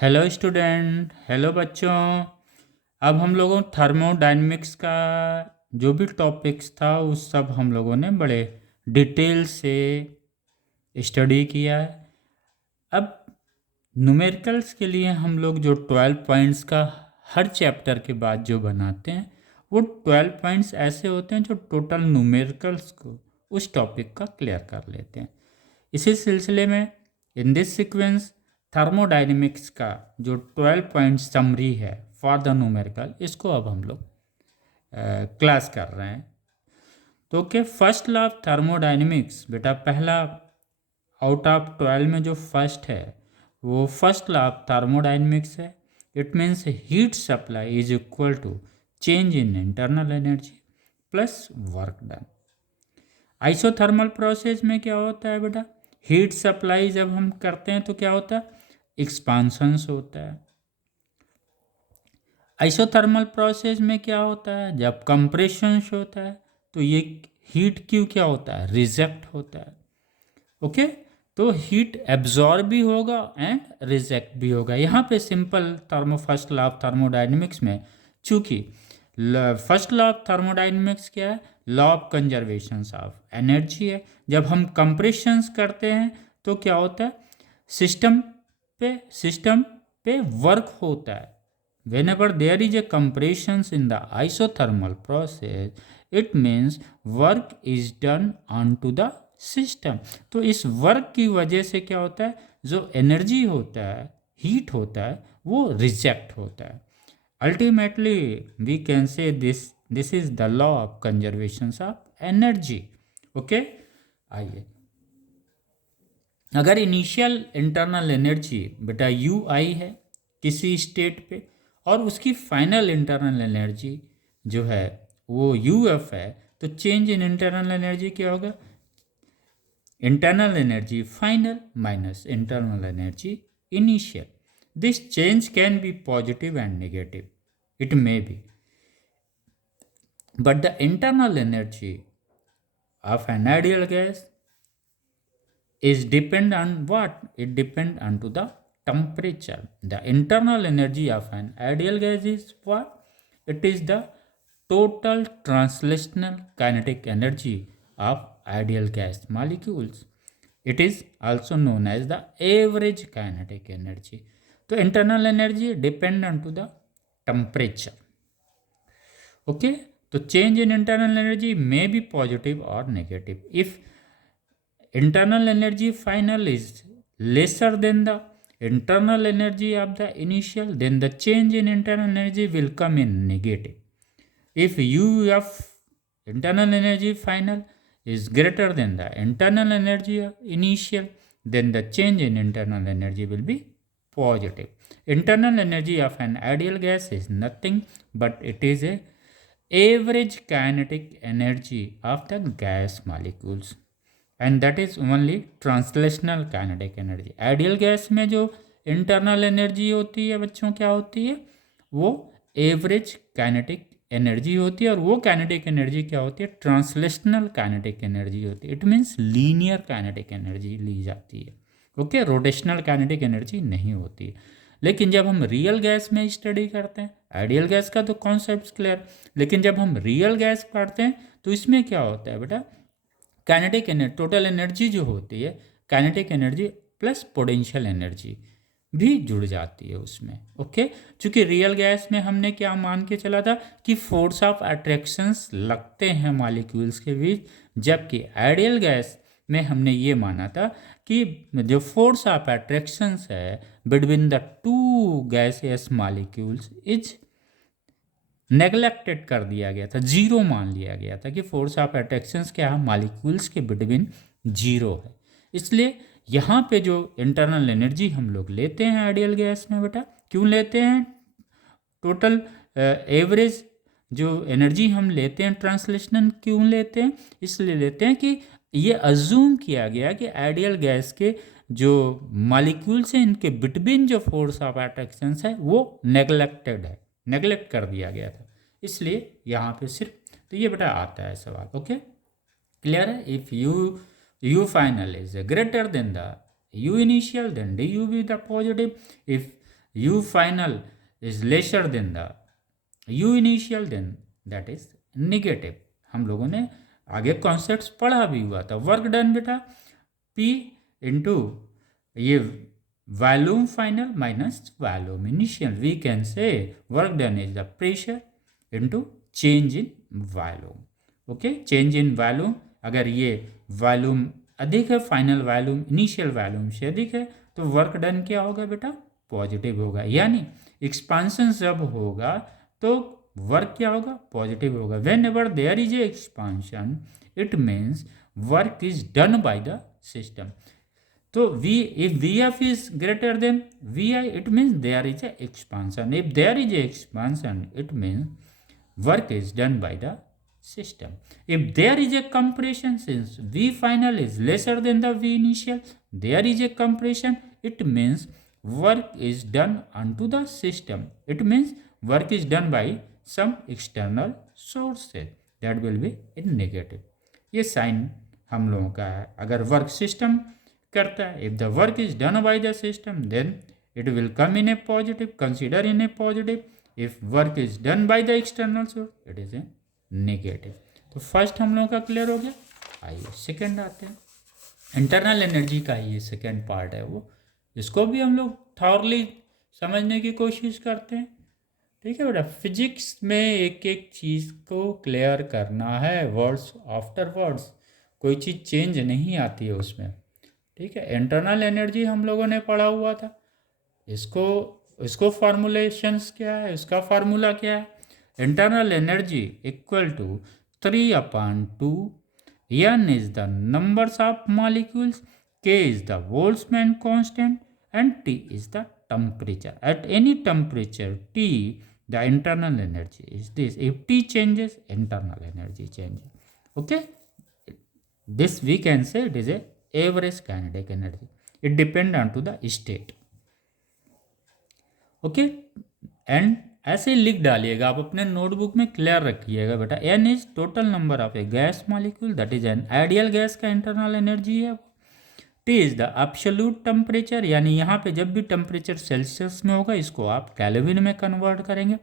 Hello student, hello बच्चों। अब हम लोगों थर्मोडायनेमिक्स का जो भी टॉपिक्स था उस सब हम लोगों ने बड़े डिटेल से स्टडी किया है। अब न्यूमेरिकल्स के लिए हम लोग जो 12 पॉइंट्स का हर चैप्टर के बाद जो बनाते हैं वो 12 पॉइंट्स ऐसे होते हैं जो टोटल न्यूमेरिकल्स को उस टॉपिक का क्लियर कर लेते हैं। इसी सिलसिले में इन दिस सीक्वेंस थर्मोडायनेमिक्स का जो 12 पॉइंट समरी है फॉर द न्यूमेरिकल, इसको अब हम लोग क्लास कर रहे हैं। तो क्या फर्स्ट लॉ ऑफ थर्मोडायनेमिक्स, बेटा पहला आउट ऑफ 12 में जो फर्स्ट है वो फर्स्ट लॉ ऑफ थर्मोडायनेमिक्स है। It means heat supply is equal to change in internal energy plus work done. Isothermal process में क्या होता है बेटा, हीट सप्लाई जब हम करते हैं तो क्या होता है, एक्सपांशंस होता है। आइसोथर्मल प्रोसेस में क्या होता है, जब कंप्रेशंस होता है तो ये हीट क्यों क्या होता है, रिजेक्ट होता है। ओके, तो हीट एब्जॉर्ब भी होगा एंड रिजेक्ट भी होगा। यहाँ पे simple first law of thermodynamics में चूंकि फर्स्ट लॉ ऑफ थर्मोडायनेमिक्स क्या है, law of conservation of energy है। जब हम कंप्रेशंस करते हैं तो क्या होता है, सिस्टम पे वर्क होता है। whenever there is a compressions in the isothermal process, it means work is done onto the system। तो इस वर्क की वजह से क्या होता है, जो एनर्जी होता है, हीट होता है, वो रिजेक्ट होता है। Ultimately we can say this is the law of conservation of energy. Okay, आइए, अगर इनिशियल इंटरनल एनर्जी बेटा यू आई है किसी स्टेट पे और उसकी फाइनल इंटरनल एनर्जी जो है वो यू एफ है, तो चेंज इन इंटरनल एनर्जी क्या होगा, internal energy final minus internal energy initial. This change can be positive and negative, it may be, but the internal energy of an ideal gas is depend on what, it depend on to the temperature. The internal energy of an ideal gas is what, it is the total translational kinetic energy of ideal gas molecules. It is also known as the average kinetic energy. तो internal energy depend on to the temperature. Okay, तो change in internal energy may be positive or negative. If internal energy final is lesser than the internal energy of the initial, then the change in internal energy will come in negative. If UF internal energy final is greater than the internal energy of initial, then the change in internal energy will be positive. Internal energy of an ideal gas is nothing but it is a average kinetic energy of the gas molecules, and that is only translational kinetic energy. Ideal gas में जो internal energy होती है बच्चों, क्या होती है, वो average kinetic energy होती है, और वो काइनेटिक एनर्जी क्या होती है, ट्रांसलेशनल काइनेटिक एनर्जी होती है। It means linear kinetic energy ली जाती है। ओके, रोटेशनल काइनेटिक एनर्जी नहीं होती है। लेकिन जब हम रियल गैस में स्टडी करते हैं, आइडियल गैस का तो कॉन्सेप्ट क्लियर, लेकिन जब हम रियल गैस पढ़ते हैं तो इसमें क्या होता है बेटा, काइनेटिक एनर्जी, टोटल एनर्जी जो होती है, kinetic energy plus potential energy भी जुड़ जाती है उसमें। ओके, चूंकि रियल गैस में हमने क्या मान के चला था कि फोर्स ऑफ अट्रैक्शंस लगते हैं मॉलिक्यूल्स के बीच, जबकि आइडियल गैस में हमने ये माना था कि जो फोर्स ऑफ अट्रैक्शंस है between the two gaseous molecules is neglected कर दिया गया था, जीरो मान लिया गया था कि फोर्स ऑफ अट्रैक्शंस क्या है मॉलिक्यूल्स के बिटवीन जीरो है। इसलिए यहाँ पे जो इंटरनल एनर्जी हम लोग लेते हैं आइडियल गैस में बेटा, क्यों लेते हैं, टोटल एवरेज जो एनर्जी हम लेते हैं ट्रांसलेशनल क्यों लेते हैं, इसलिए लेते हैं कि ये अज्यूम किया गया कि आइडियल गैस के जो मॉलिक्यूल्स हैं इनके बिटवीन जो फोर्स ऑफ अट्रैक्शंस है वो नेग्लेक्टेड है, नेग्लेक्ट कर दिया गया था। इसलिए यहाँ पे सिर्फ तो ये बेटा आता है सवाल। ओके, क्लियर है। If U final is greater than the U initial then D U be the positive. If U final is lesser than the U initial, then that is negative. हम लोगों ने आगे कॉन्सेप्ट्स पढ़ा भी हुआ था. Work done बेटा P into ये volume final minus volume initial. We can say work done is the pressure into change in volume. Okay, change in volume, अगर ये वॉल्यूम अधिक है, फाइनल वॉल्यूम इनिशियल वॉल्यूम से अधिक है, तो वर्क डन क्या होगा बेटा? पॉजिटिव होगा. यानी एक्सपांसन जब होगा तो वर्क क्या होगा? पॉजिटिव होगा. Whenever there is a expansion it means work is done by the system. तो V, if VF is greater than VI, it means there is a expansion. If there is a expansion, it means work is done by the system. If there is a compression, since V final is lesser than the V initial, there is a compression, it means work is done onto the system. It means work is done by some external sources. That will be in negative. ये sign हम लोगों का है. अगर work system करता है, if the work is done by the system, then it will come in a positive, consider in a positive. If work is done by the external source, it is a negative. तो first हम लोगों का clear हो गया. आइए second आते हैं. Internal energy का ये सेकंड पार्ट है, वो इसको भी हम लोग थॉरली समझने की कोशिश करते हैं. ठीक है बेटा, फिजिक्स में एक एक चीज़ को क्लियर करना है, वर्ड्स आफ्टर वर्ड्स, कोई चीज़ चेंज नहीं आती है उसमें. ठीक है, इंटरनल एनर्जी हम लोगों ने पढ़ा हुआ था. इसको फॉर्मुलेशंस क्या है, इसका फार्मूला क्या है? Internal energy equal to 3/2 n is the numbers of molecules, k is the Boltzmann constant, and T is the temperature. At any temperature T, the internal energy is this. If T changes, internal energy changes. Okay, this we can say it is a average kinetic energy. It depends on to the state. Okay, and ऐसे लिख डालिएगा, आप अपने notebook में clear रखिएगा बेटा. N is total number of a gas molecule, that is an ideal gas का internal energy है. T is the absolute temperature, यानी यहाँ पे जब भी टेम्परेचर सेल्सियस में होगा इसको आप केल्विन में कन्वर्ट करेंगे.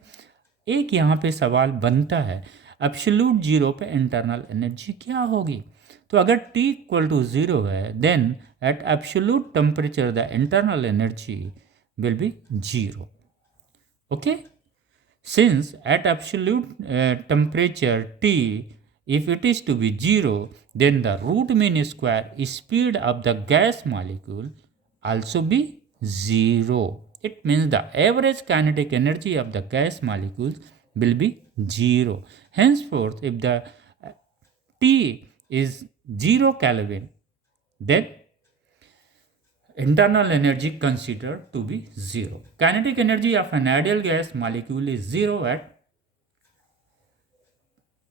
एक यहाँ पे सवाल बनता है, एब्सोल्यूट जीरो पे इंटरनल एनर्जी क्या होगी? तो अगर T इक्वल टू 0 है, then at absolute temperature the internal energy will be 0. Okay, since at absolute temperature T, if it is to be 0, then the root mean square speed of the gas molecule also be 0. It means the average kinetic energy of the gas molecules will be 0. Henceforth, if the T is 0 Kelvin, then internal energy considered to be 0. Kinetic energy of an ideal gas molecule is 0 at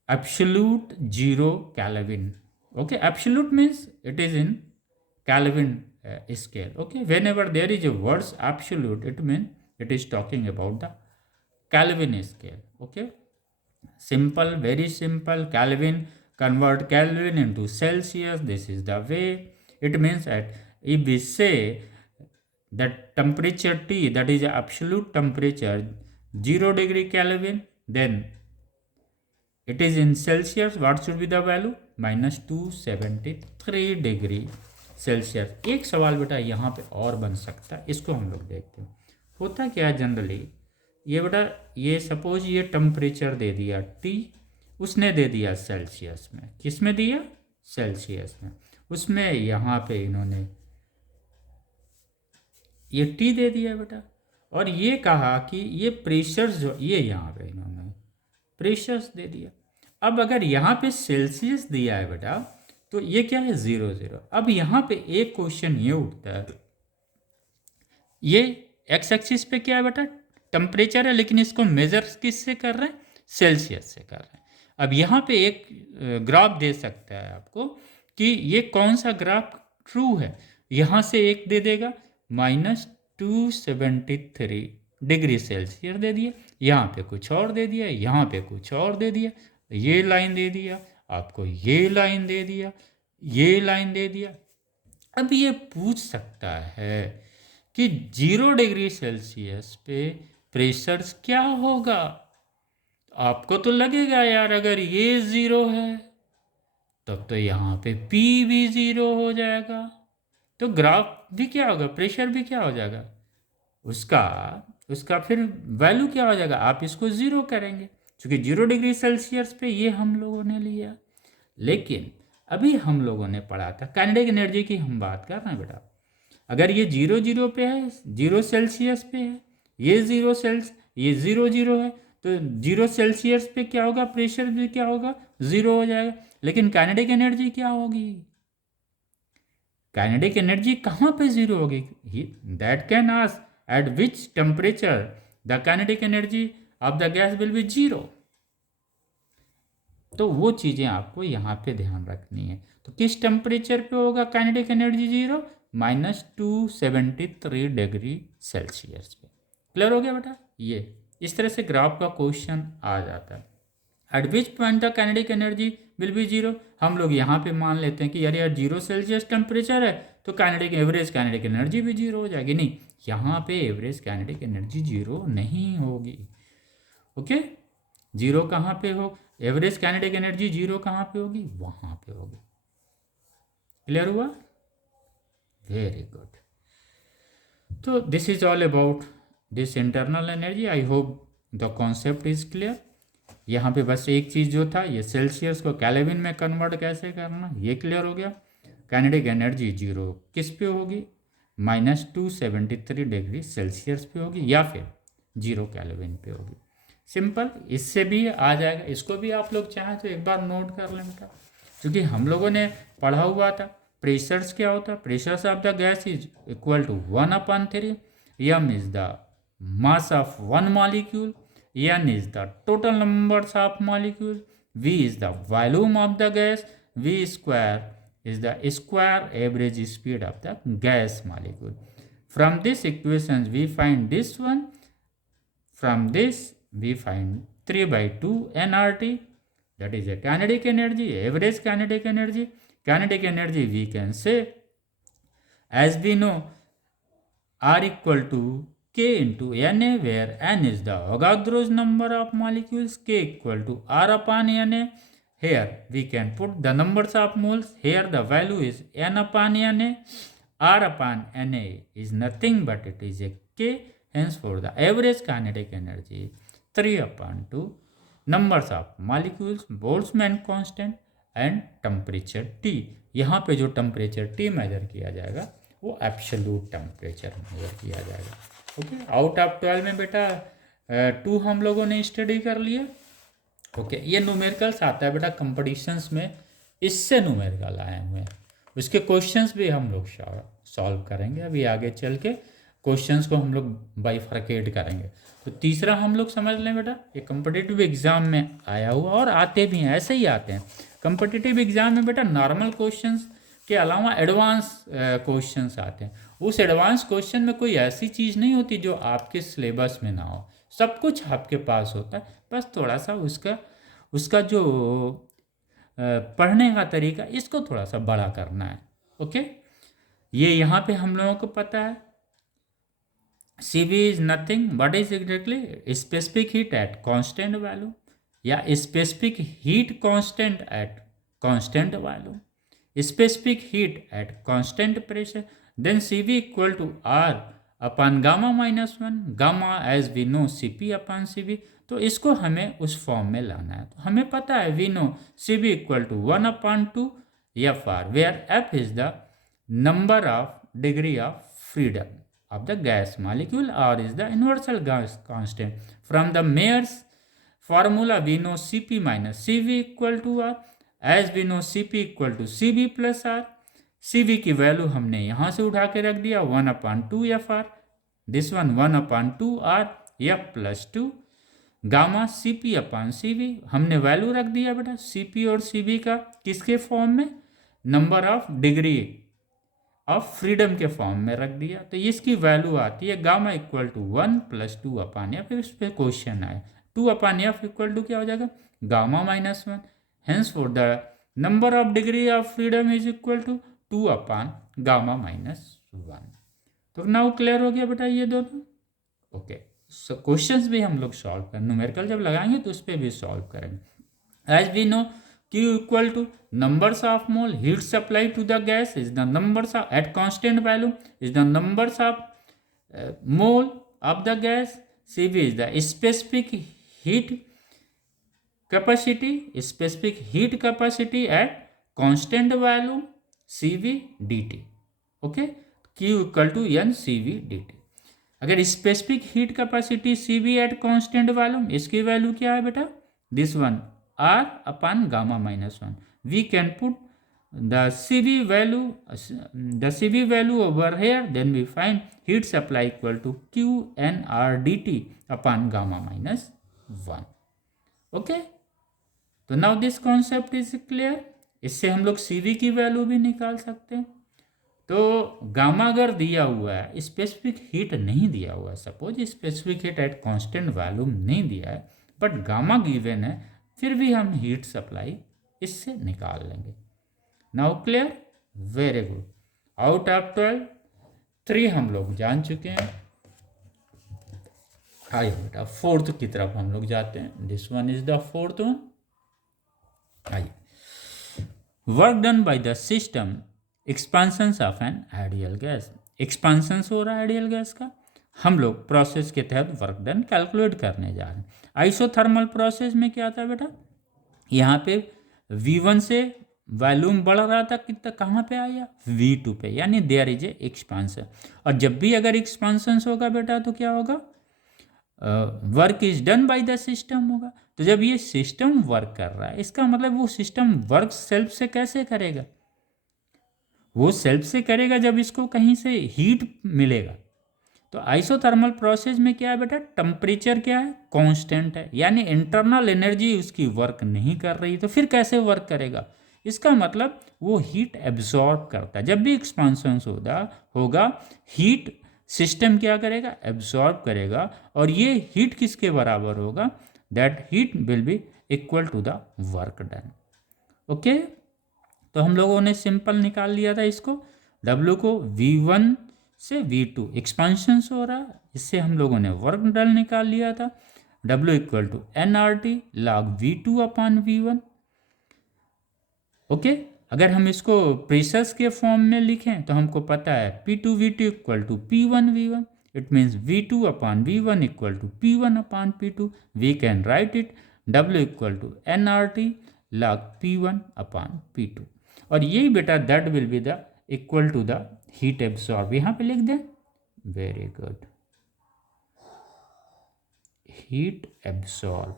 absolute 0 Kelvin. Okay, absolute means it is in Kelvin scale. Okay, whenever there is a word absolute, it means it is talking about the Kelvin scale. Okay, simple, very simple. Kelvin, convert Kelvin into Celsius. This is the way. It means at, if we say that temperature T, that is absolute temperature 0 degree Kelvin, then it is in Celsius. What should be the value? -273 degree Celsius. एक सवाल बेटा यहाँ पे और बन सकता है, इसको हम लोग देखते हैं. होता क्या है जनरली, ये बेटा, ये सपोज ये टेम्परेचर दे दिया T, उसने दे दिया सेल्सियस में. किस में दिया? सेल्सियस में. उसमें यहाँ पे इन्होंने ये T दे दिया बेटा, और ये कहा कि ये प्रेशर जो ये यहाँ पे इन्होंने प्रेशर्स दे दिया. अब अगर यहाँ पे सेल्सियस दिया है बेटा, तो ये क्या है? 0 0. अब यहाँ पे एक क्वेश्चन ये उठता है, ये एक्स एक्सिस पे क्या है बेटा? टेम्परेचर है, लेकिन इसको मेजर किससे कर रहे हैं? सेल्सियस से कर रहे हैं. अब यहाँ पे एक ग्राफ दे सकता है आपको कि ये कौन सा ग्राफ ट्रू है. यहाँ से एक दे देगा -273 डिग्री सेल्सियस दे दिया, यहाँ पे कुछ और दे दिया, यहाँ पे कुछ और दे दिया, ये लाइन दे दिया आपको, ये लाइन दे दिया, ये लाइन दे दिया. अब ये पूछ सकता है कि 0 डिग्री सेल्सियस पे प्रेशर क्या होगा। आपको तो लगेगा यार अगर ये 0 है तब तो यहाँ पे P भी 0 हो जाएगा, तो ग्राफ भी क्या होगा, प्रेशर भी क्या हो जाएगा, उसका उसका फिर वैल्यू क्या हो जाएगा, आप इसको 0 करेंगे क्योंकि 0 डिग्री सेल्सियस पे ये हम लोगों ने लिया। लेकिन अभी हम लोगों ने पढ़ा था काइनेटिक एनर्जी की हम बात कर रहे हैं बेटा, अगर ये 0 0 पे है, 0 सेल्सियस पे है, ये 0 0 है, तो 0 सेल्सियस पे क्या होगा, प्रेशर भी क्या होगा, 0 हो जाएगा। लेकिन काइनेटिक एनर्जी क्या होगी, काइनेटिक एनर्जी कहाँ पे 0 होगी, that can ask at which temperature the kinetic energy of the gas will be 0। तो वो चीज़ें आपको यहाँ पे ध्यान रखनी है। तो किस टेम्परेचर पे होगा काइनेटिक एनर्जी 0, -273 डिग्री सेल्सियस पे। क्लियर हो गया बेटा, ये इस तरह से ग्राफ का क्वेश्चन आ जाता है। Eight which point the kinetic energy will be 0, हम लोग यहाँ पे मान लेते हैं कि यार 0 सेल्सियस टेम्परेचर है तो काइनेटिक एवरेज काइनेटिक एनर्जी भी 0 हो जाएगी। नहीं, यहाँ पे एवरेज काइनेटिक एनर्जी 0 नहीं होगी। ओके, 0 कहाँ पे हो, एवरेज काइनेटिक एनर्जी 0 कहाँ पे होगी, वहाँ पे होगी। क्लियर हुआ, वेरी गुड। तो this is all about this internal energy. I hope the concept is clear. यहाँ पे बस एक चीज़ जो था, ये सेल्सियस को केल्विन में कन्वर्ट कैसे करना, ये क्लियर हो गया। काइनेटिक एनर्जी 0 किस पे होगी, -273 डिग्री सेल्सियस पे होगी या फिर 0 केल्विन पे होगी। सिंपल, इससे भी आ जाएगा। इसको भी आप लोग चाहें तो एक बार नोट कर लें बेटा, क्योंकि हम लोगों ने पढ़ा हुआ था प्रेशर्स क्या होता है। Pressures of the gas is equal to 1/3, m is the mass of one molecule, n is the total numbers of molecules, v is the volume of the gas, v square is the square average speed of the gas molecule. From this equations we find this one, from this we find 3/2 nRT, that is a kinetic energy, average kinetic energy. Kinetic energy we can say, as we know, R equal to K into Na, where N is the Avogadro's number of molecules, K equal to R upon Na. Here we can put the numbers of moles. Here the value is N upon Na. R upon Na is nothing but it is a K. Hence for the average kinetic energy 3/2 numbers of molecules, Boltzmann constant and temperature T. यहाँ पे जो temperature T major किया जाएगा वो absolute temperature measure किया जाएगा। Okay, out of 12 में बेटा 2 हम लोगों ने स्टडी कर लिया। ओके, ये न्यूमेरिकल्स आता है बेटा कंपटीशंस में, इससे न्यूमेरिकल आए हुए हैं, उसके क्वेश्चंस भी हम लोग सॉल्व करेंगे। अभी आगे चल के क्वेश्चंस को हम लोग बाइफरकेट करेंगे। तो तीसरा हम लोग समझ लें बेटा, ये कम्पिटिटिव एग्जाम में आया हुआ और आते भी हैं, ऐसे ही आते हैं कम्पिटिटिव एग्जाम में बेटा। नॉर्मल क्वेश्चंस के अलावा एडवांस क्वेश्चंस आते हैं। उस एडवांस क्वेश्चन में कोई ऐसी चीज़ नहीं होती जो आपके सिलेबस में ना हो, सब कुछ आपके पास होता है, बस थोड़ा सा उसका जो पढ़ने का तरीका, इसको थोड़ा सा बड़ा करना है। ओके, ये यहाँ पे हम लोगों को पता है CV is nothing but is exactly specific heat at constant value या specific heat constant at constant value, specific heat at constant pressure, then CV equal to R upon gamma -1, gamma as we know Cp upon Cv। तो इसको हमें उस form में लाना है। तो हमें पता है we know Cv equal to 1/2 Fr, where F is the number of degree of freedom of the gas molecule, R is the universal gas constant। From the Mayer's formula we know Cp minus Cv equal to R, as we know Cp equal to Cv plus R. Cv की value हमने यहाँ से उठा के रख दिया 1/2 Fr, this one 1/2 R F plus 2 gamma Cp upon Cv, हमने value रख दिया बेटा Cp और Cv का किसके फॉर्म में, number of degree of freedom के फॉर्म में रख दिया। तो इसकी वैल्यू आती है गामा इक्वल टू 1 + 2/F। फिर इस पर क्वेश्चन आए 2/F इक्वल टू क्या हो जाएगा, gamma -1। Henceforth the number of degree of freedom is equal to 2/gamma -1। तो नाउ क्लियर हो गया बेटा ये दोनों। ओके, सो क्वेश्चंस भी हम लोग सॉल्व करें, न्यूमेरिकल जब लगाएंगे तो उस पर भी सॉल्व करेंगे। As we know Q equal to numbers of mole heat supplied to the gas is the numbers of at constant value is the numbers of mole of the gas. Cv is the specific heat capacity at constant value Cv dt. Okay, Q equal to n Cv dt. अगर specific heat capacity C V at constant volume, इसकी value क्या है बेटा, this one R upon gamma minus one, we can put the C V value over here, then we find heat supply equal to Q N R D T upon gamma minus one. Okay, तो now this concept is clear. इससे हम लोग C B की value भी निकाल सकते हैं। तो गामा अगर दिया हुआ है, स्पेसिफिक हीट नहीं दिया हुआ है, suppose specific heat at constant volume नहीं दिया है, बट गामा गिवन है, फिर भी हम हीट सप्लाई इससे निकाल लेंगे। Now clear, very good. Out of 12 3 हम लोग जान चुके हैं। आइए बेटा फोर्थ की तरफ हम लोग जाते हैं। This one is the fourth one. आइए, work done by the system expansions of an ideal gas. Expansions हो रहा है आइडियल गैस का, हम लोग प्रोसेस के तहत वर्क डन कैलकुलेट करने जा रहे हैं। आइसोथर्मल प्रोसेस में क्या था बेटा, यहाँ पे V1 से वॉल्यूम बढ़ रहा था, कितना कहाँ पे आया, V2 पे, यानी देयर इज ए एक्सपांशन। और जब भी अगर एक्सपांशन होगा बेटा तो क्या होगा, work is done by the system होगा। तो जब ये सिस्टम वर्क कर रहा है, इसका मतलब वो सिस्टम वर्क सेल्फ से कैसे करेगा, वो सेल्फ से करेगा जब इसको कहीं से हीट मिलेगा। तो आइसोथर्मल प्रोसेस में क्या है बेटा, टेम्परेचर क्या है, कांस्टेंट है, यानी इंटरनल एनर्जी उसकी वर्क नहीं कर रही, तो फिर कैसे वर्क करेगा, इसका मतलब वो हीट एब्जॉर्ब करता है। जब भी एक्सपांशन होगा हीट सिस्टम क्या करेगा, एब्जॉर्ब करेगा, और ये हीट किसके बराबर होगा, that heat will be equal to the work done. Okay, तो हम लोगों ने सिंपल निकाल लिया था इसको, W को V1 से V2 एक्सपांशन हो रहा है, इससे हम लोगों ने वर्क डन निकाल लिया था। W equal to NRT log V2 upon V1। Okay, अगर हम इसको प्रेशर्स के फॉर्म में लिखें तो हमको पता है P2 V2 equal to P1 V1, it means V2 upon V1 equal to P1 upon P2। We can write it W equal to NRT log P1 upon P2। और यही बेटा that will be the equal to the heat absorb, यहाँ पे लिख दें, very good, heat absorb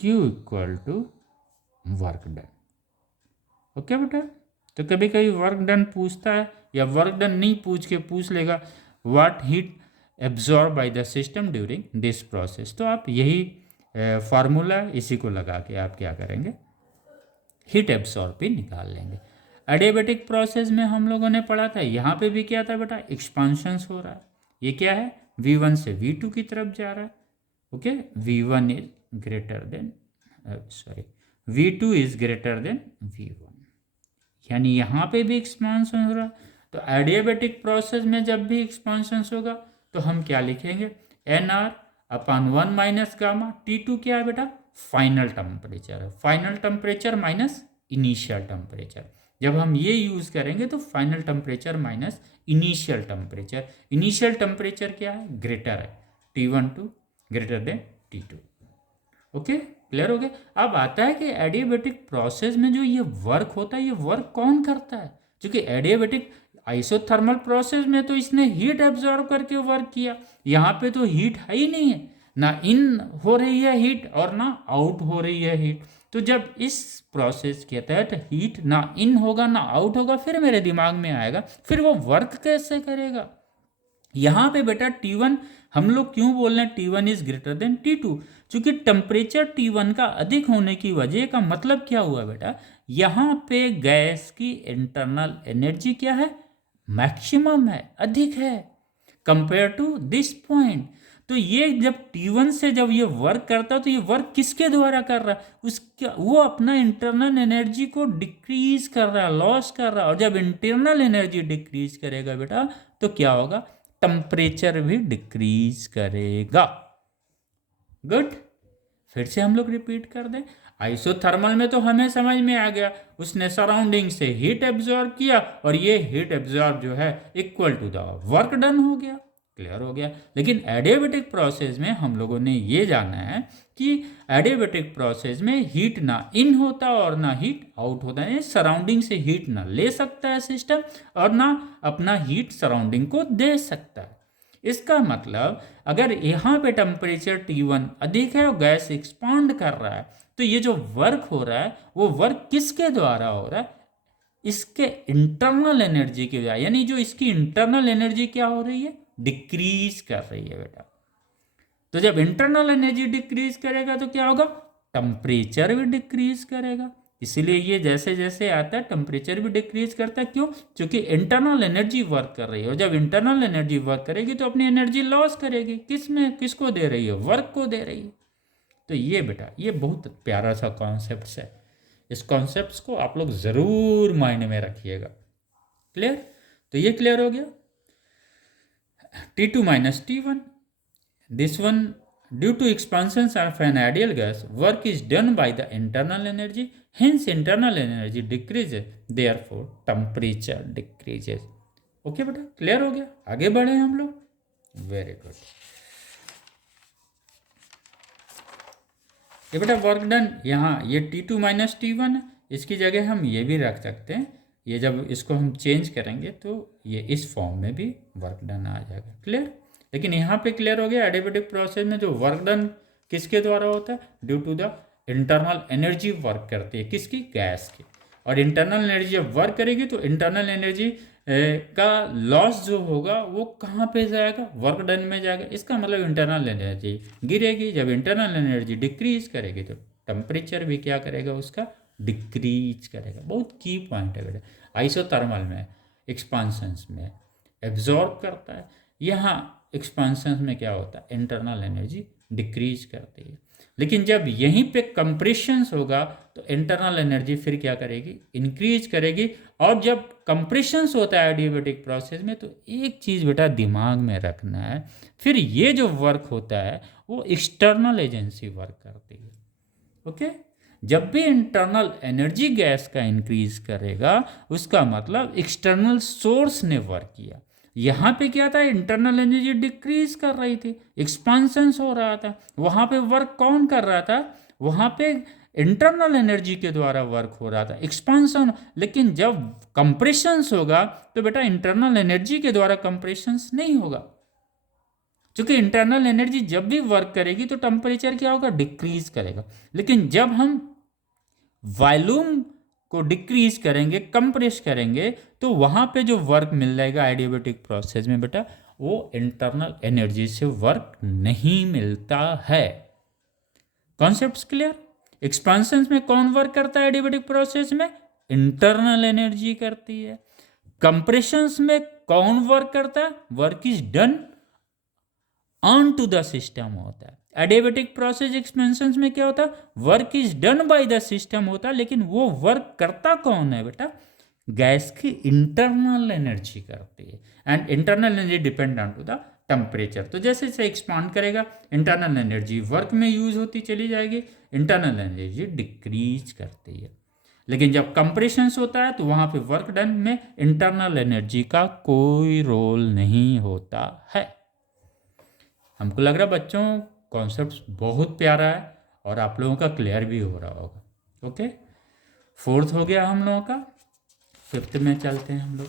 Q equal to work done. Okay बेटा, तो कभी कभी वर्क डन पूछता है, या वर्क डन नहीं पूछ के पूछ लेगा what heat absorb by the system during this process, तो आप यही फार्मूला इसी को लगा के आप क्या करेंगे, हीट एब्सॉर्ब भी निकाल लेंगे। एडियाबेटिक प्रोसेस में हम लोगों ने पढ़ा था, यहाँ पे भी क्या था बेटा, एक्सपांशंस हो रहा है। ये क्या है, V1 से V2 की तरफ जा रहा है। Okay, V1 is greater then V2 is greater then V1, यानी यहाँ पे भी एक्सपांशन हो रहा है। तो एडियाबेटिक प्रोसेस में जब भी एक्सपांशन होगा तो हम क्या लिखेंगे, NR अपान 1 माइनस गामा। T2 क्या है बेटा, फाइनल टेम्परेचर है, final temperature minus initial temperature. जब हम ये यूज़ करेंगे तो final temperature minus initial temperature, initial temperature क्या है, ग्रेटर है, T1 to greater than T2। Okay, clear हो गया। अब आता है कि एडियाबेटिक प्रोसेस में जो ये वर्क होता है, ये वर्क कौन करता है, क्योंकि एडियाबेटिक आइसोथर्मल प्रोसेस में तो इसने हीट एब्जॉर्ब करके वर्क किया, यहाँ पे तो हीट है ही नहीं है, ना इन हो रही है हीट और ना आउट हो रही है हीट। तो जब इस प्रोसेस के तहत हीट ना इन होगा ना आउट होगा, फिर मेरे दिमाग में आएगा फिर वो वर्क कैसे करेगा। यहाँ पे बेटा T1 हम लोग क्यों बोल रहे हैं T1 is greater than T2, क्योंकि टेम्परेचर T1 का अधिक होने की वजह का मतलब क्या हुआ बेटा, यहाँ पे गैस की इंटरनल एनर्जी क्या है, मैक्सिमम है, अधिक है कंपेयर टू दिस पॉइंट। तो ये जब T1 से जब ये वर्क करता है तो ये वर्क किसके द्वारा कर रहा है, उसका वो अपना इंटरनल एनर्जी को डिक्रीज कर रहा है, लॉस कर रहा है। और जब इंटरनल एनर्जी डिक्रीज करेगा बेटा तो क्या होगा, टेम्परेचर भी डिक्रीज करेगा। गुड, फिर से हम लोग रिपीट कर दें। आइसोथर्मल में तो हमें समझ में आ गया, उसने सराउंडिंग से हीट एब्जॉर्ब किया और ये हीट एब्जॉर्ब जो है equal to the work done हो गया, क्लियर हो गया। लेकिन एडियाबेटिक प्रोसेस में हम लोगों ने ये जाना है कि एडियाबेटिक प्रोसेस में हीट ना इन होता और ना हीट आउट होता है, सराउंडिंग से हीट ना ले सकता है सिस्टम और ना अपना हीट सराउंडिंग को दे सकता है। इसका मतलब अगर यहाँ पे टेम्परेचर T1 अधिक है और गैस एक्सपांड कर रहा है तो ये जो वर्क हो रहा है वो वर्क किसके द्वारा हो रहा है, इसके इंटरनल एनर्जी के द्वारा। यानी जो इसकी इंटरनल एनर्जी क्या हो रही है, डिक्रीज कर रही है बेटा। तो जब इंटरनल एनर्जी डिक्रीज करेगा तो क्या होगा, टेम्परेचर भी डिक्रीज करेगा। इसीलिए ये जैसे जैसे आता है टेम्परेचर भी डिक्रीज करता है। क्यों, क्योंकि इंटरनल एनर्जी वर्क कर रही है और जब इंटरनल एनर्जी वर्क करेगी तो अपनी एनर्जी लॉस करेगी। किसको दे रही है, वर्क को दे रही है। तो ये बेटा ये बहुत प्यारा सा कॉन्सेप्ट है, इस कॉन्सेप्ट को आप लोग जरूर माइंड में रखिएगा। क्लियर, तो ये क्लियर हो गया। T2 minus T1, this one due to expansions of an ideal gas, work is done by the internal energy, hence internal energy decreases, therefore temperature decreases। Okay बेटा, क्लियर हो गया, आगे बढ़े हम लोग, वेरी गुड। ये बेटा वर्क डन, यहाँ ये T2 माइनस T1 है, इसकी जगह हम ये भी रख सकते हैं। ये जब इसको हम चेंज करेंगे तो ये इस फॉर्म में भी वर्क डन आ जाएगा, क्लियर। लेकिन यहाँ पे क्लियर हो गया, एडियाबेटिक प्रोसेस में जो वर्क डन किसके द्वारा होता है, due to the internal energy work करती है, किसकी, गैस की। और इंटरनल एनर्जी जब वर्क करेगी तो इंटरनल एनर्जी का लॉस जो होगा वो कहाँ पे जाएगा, वर्क डन में जाएगा। इसका मतलब इंटरनल एनर्जी गिरेगी। जब इंटरनल एनर्जी डिक्रीज करेगी तो टेम्परेचर भी क्या करेगा, उसका डिक्रीज करेगा। बहुत की पॉइंट है बेटा। आइसोथर्मल में एक्सपांशंस में एब्जॉर्ब करता है, यहाँ एक्सपांशंस में क्या होता है, इंटरनल एनर्जी डिक्रीज करती है। लेकिन जब यहीं पे कंप्रेशंस होगा तो इंटरनल एनर्जी फिर क्या करेगी, इंक्रीज करेगी। और जब कंप्रेशंस होता है एडियाबेटिक प्रोसेस में तो एक चीज़ बेटा दिमाग में रखना है, फिर ये जो वर्क होता है वो एक्सटर्नल एजेंसी वर्क करती है। ओके, जब भी इंटरनल एनर्जी गैस का इंक्रीज करेगा उसका मतलब एक्सटर्नल सोर्स ने वर्क किया। यहाँ पे क्या था, इंटरनल एनर्जी डिक्रीज कर रही थी, एक्सपांशंस हो रहा था। वहाँ पे वर्क कौन कर रहा था, वहाँ पे इंटरनल एनर्जी के द्वारा वर्क हो रहा था, एक्सपांशन। लेकिन जब कंप्रेशंस होगा तो बेटा इंटरनल एनर्जी के द्वारा कंप्रेशंस नहीं होगा, क्योंकि इंटरनल एनर्जी जब भी वर्क करेगी तो टेम्परेचर क्या होगा, डिक्रीज करेगा। लेकिन जब हम वॉल्यूम को डिक्रीज करेंगे, कंप्रेस करेंगे, तो वहां पे जो वर्क मिल जाएगा एडियाबेटिक प्रोसेस में बेटा वो इंटरनल एनर्जी से वर्क नहीं मिलता है। Concepts clear. एक्सपांशन में कौन वर्क करता है एडियाबेटिक प्रोसेस में, इंटरनल एनर्जी करती है। कंप्रेशंस में कौन वर्क करता है, work is done on to the system होता है। एडियाबेटिक प्रोसेस एक्सपेंशन में क्या होता है, work is done by the system होता है। लेकिन वो वर्क करता कौन है बेटा, गैस की इंटरनल एनर्जी करती है। And internal energy depend on to the temperature. तो जैसे जैसे एक्सपांड करेगा इंटरनल एनर्जी वर्क में यूज होती चली जाएगी, इंटरनल एनर्जी डिक्रीज करती है। लेकिन जब कंप्रेशंस होता है तो वहां पे वर्क डन में इंटरनल एनर्जी का कोई रोल नहीं होता है। हमको लग रहा है बच्चों कॉन्सेप्ट बहुत प्यारा है और आप लोगों का क्लियर भी हो रहा होगा। ओके, फोर्थ हो गया हम लोगों का, फिफ्थ में चलते हैं हम लोग।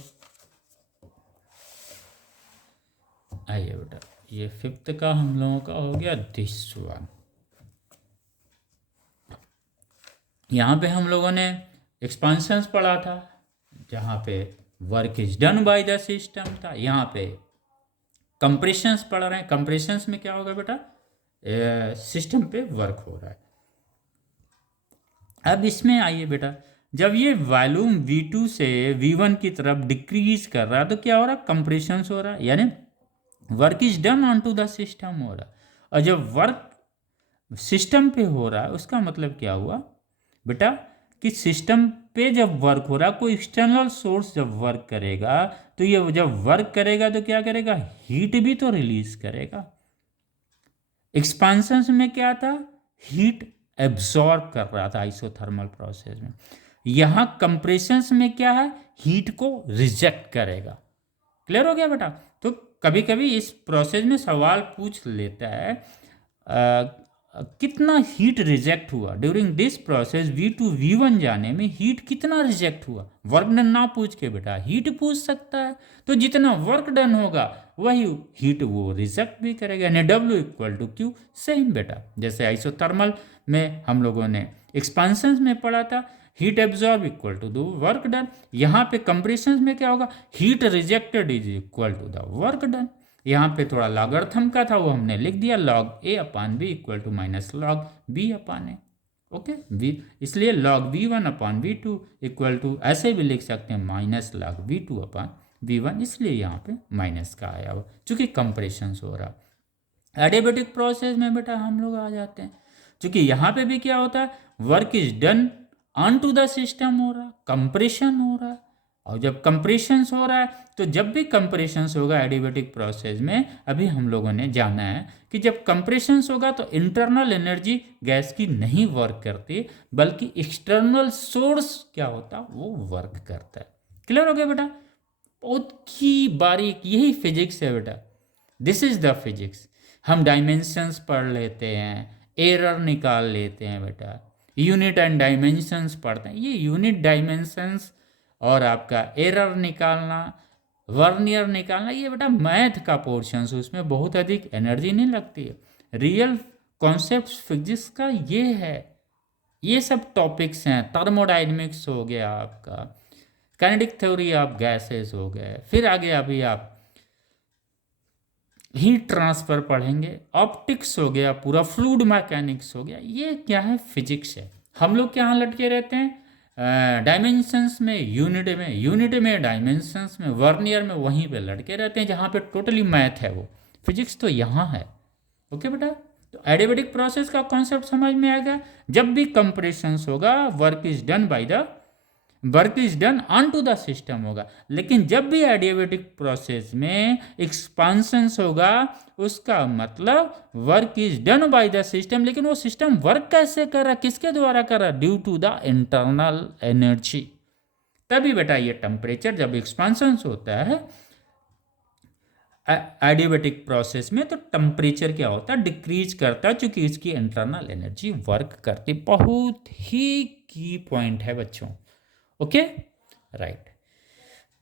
आइए बेटा, ये फिफ्थ का हम लोगों का हो गया दिस वन। यहाँ पे हम लोगों ने एक्सपांशंस पढ़ा था जहाँ पे work is done by the system था। यहाँ पे कंप्रेशंस पढ़ रहे हैं, कंप्रेशंस में क्या होगा बेटा, सिस्टम पे वर्क हो रहा है। अब इसमें आइए बेटा, जब ये वॉल्यूम V2 से V1 की तरफ डिक्रीज कर रहा है तो क्या हो रहा है, कंप्रेशंस हो रहा है। यानी work is done on to the system हो रहा। और जब वर्क सिस्टम पे हो रहा है उसका मतलब क्या हुआ बेटा कि सिस्टम पे जब वर्क हो रहा, कोई एक्सटर्नल सोर्स जब वर्क करेगा तो ये जब वर्क करेगा तो क्या करेगा, हीट भी तो रिलीज करेगा। एक्सपांशन में क्या था, हीट एब्जॉर्ब कर रहा था आइसोथर्मल प्रोसेस में। यहां कंप्रेशन में क्या है, हीट को रिजेक्ट करेगा। क्लियर हो गया बेटा। तो कभी कभी इस प्रोसेस में सवाल पूछ लेता है कितना हीट रिजेक्ट हुआ during this process, V2 V1 जाने में हीट कितना रिजेक्ट हुआ। वर्क डन ना पूछ के बेटा हीट पूछ सकता है, तो जितना वर्क डन होगा वही हीट वो रिजेक्ट भी करेगा, यानी W equal to Q। Same बेटा जैसे आइसोथर्मल में हम लोगों ने एक्सपांशन में पढ़ा था, heat absorb equal to the work done. यहाँ पे कंप्रेशन में क्या होगा, heat rejected is equal to the work done. यहाँ पे थोड़ा लॉगरिथम का था वो हमने लिख दिया, log A upon B equal to minus log B upon A. Okay V, इसलिए log V1 upon V2 equal to ऐसे भी लिख सकते हैं minus log V2 upon V1, इसलिए यहाँ पे माइनस का आया हुआ चूंकि कंप्रेशन हो रहा। एडियाबेटिक प्रोसेस में बेटा हम लोग आ जाते हैं, क्योंकि यहाँ पे भी क्या होता है, work is done on to the system हो रहा, कंप्रेशन हो रहा है। और जब कंप्रेशन हो रहा है तो जब भी कंप्रेशन होगा एडियाबेटिक प्रोसेस में, अभी हम लोगों ने जाना है कि जब कंप्रेशन होगा तो इंटरनल एनर्जी गैस की नहीं वर्क करती, बल्कि एक्सटर्नल सोर्स क्या होता वो वर्क करता है। क्लियर हो गया बेटा। बहुत ही बारीक, यही फिजिक्स है बेटा, दिस इज द फिजिक्स। हम डायमेंशंस पढ़ लेते हैं, एरर निकाल लेते हैं बेटा, यूनिट एंड डायमेंशंस पढ़ते हैं। ये यूनिट डायमेंशंस और आपका एरर निकालना, वर्नियर निकालना, ये बेटा मैथ का पोर्शन है, उसमें बहुत अधिक एनर्जी नहीं लगती है। रियल कॉन्सेप्ट फिजिक्स का ये है, ये सब टॉपिक्स हैं। थर्मोडाइनमिक्स हो गया आपका, काइनेटिक थ्योरी ऑफ गैसेस हो गए, फिर आगे अभी आप हीट ट्रांसफर पढ़ेंगे, ऑप्टिक्स हो गया, पूरा फ्लूइड मैकेनिक्स हो गया। ये क्या है, फिजिक्स है। हम लोग क्या लटके रहते हैं डायमेंशंस में, यूनिट में डायमेंशंस में, वर्नियर में, वहीं पे लटके रहते हैं जहाँ पे टोटली मैथ है। वो फिजिक्स तो यहाँ है। ओके बेटा, तो एडियाबेटिक प्रोसेस का कॉन्सेप्ट समझ में आ गया। जब भी कंप्रेशन होगा work is done on to the system होगा, लेकिन जब भी एडियाबेटिक प्रोसेस में एक्सपांशन होगा उसका मतलब work is done by the system. लेकिन वो सिस्टम वर्क कैसे कर रहा, किसके द्वारा कर रहा, due to the internal energy. तभी बेटा ये टेम्परेचर जब एक्सपांशन होता है एडियाबेटिक प्रोसेस में, तो टेम्परेचर क्या होता है, डिक्रीज करता है, क्योंकि इसकी इंटरनल एनर्जी वर्क करती। बहुत ही की पॉइंट है बच्चों। Okay right.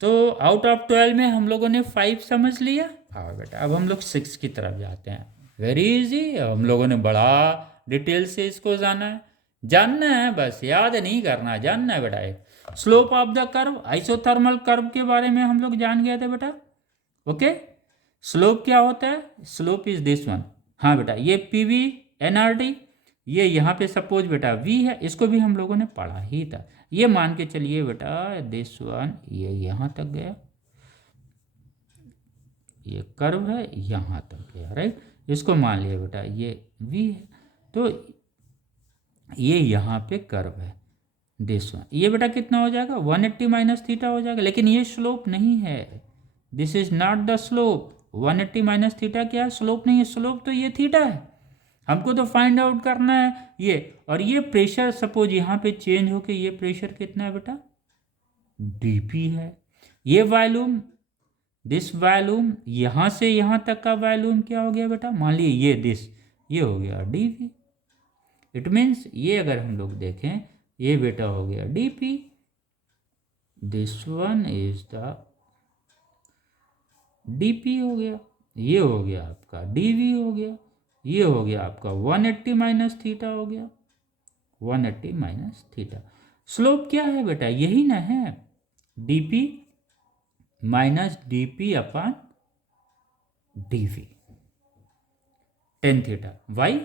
तो आउट ऑफ 12 में हम लोगों ने 5 समझ लिया। हाँ बेटा, अब हम लोग 6 की तरफ जाते हैं। वेरी इजी, हम लोगों ने बड़ा डिटेल से इसको जानना है, बस याद नहीं करना, जानना है बेटा। एक slope of the curve, isothermal curve के बारे में हम लोग जान गए थे बेटा। ओके, स्लोप क्या होता है, स्लोप इज दिस वन। हाँ बेटा, ये PV NRT, ये यहाँ पे सपोज बेटा V है, इसको भी हम लोगों ने पढ़ा ही था। ये मान के चलिए बेटा दिस वन, ये यहाँ तक गया, ये कर्व है यहाँ तक गया, राइट। इसको मान लिया बेटा ये V है, तो ये यहाँ पे कर्व है दिस वन। ये बेटा कितना हो जाएगा, 180 माइनस थीटा हो जाएगा। लेकिन ये स्लोप नहीं है, this is not the slope. 180 minus theta क्या है, स्लोप नहीं है। स्लोप तो ये थीटा है, हमको तो फाइंड आउट करना है ये। और ये प्रेशर सपोज यहाँ पे चेंज होके ये प्रेशर कितना है बेटा, dP है। ये वॉल्यूम, दिस वॉल्यूम, यहाँ से यहाँ तक का वॉल्यूम क्या हो गया बेटा, मान लीजिए ये दिस, ये हो गया dV। इट मीन्स ये अगर हम लोग देखें, ये बेटा हो गया dP, this one is the dP हो गया, ये हो गया आपका dV हो गया, ये हो गया आपका 180 माइनस थीटा हो गया, 180 माइनस थीटा। स्लोप क्या है बेटा, यही ना है, dP माइनस dP अपान dV, टेन थीटा। वाई,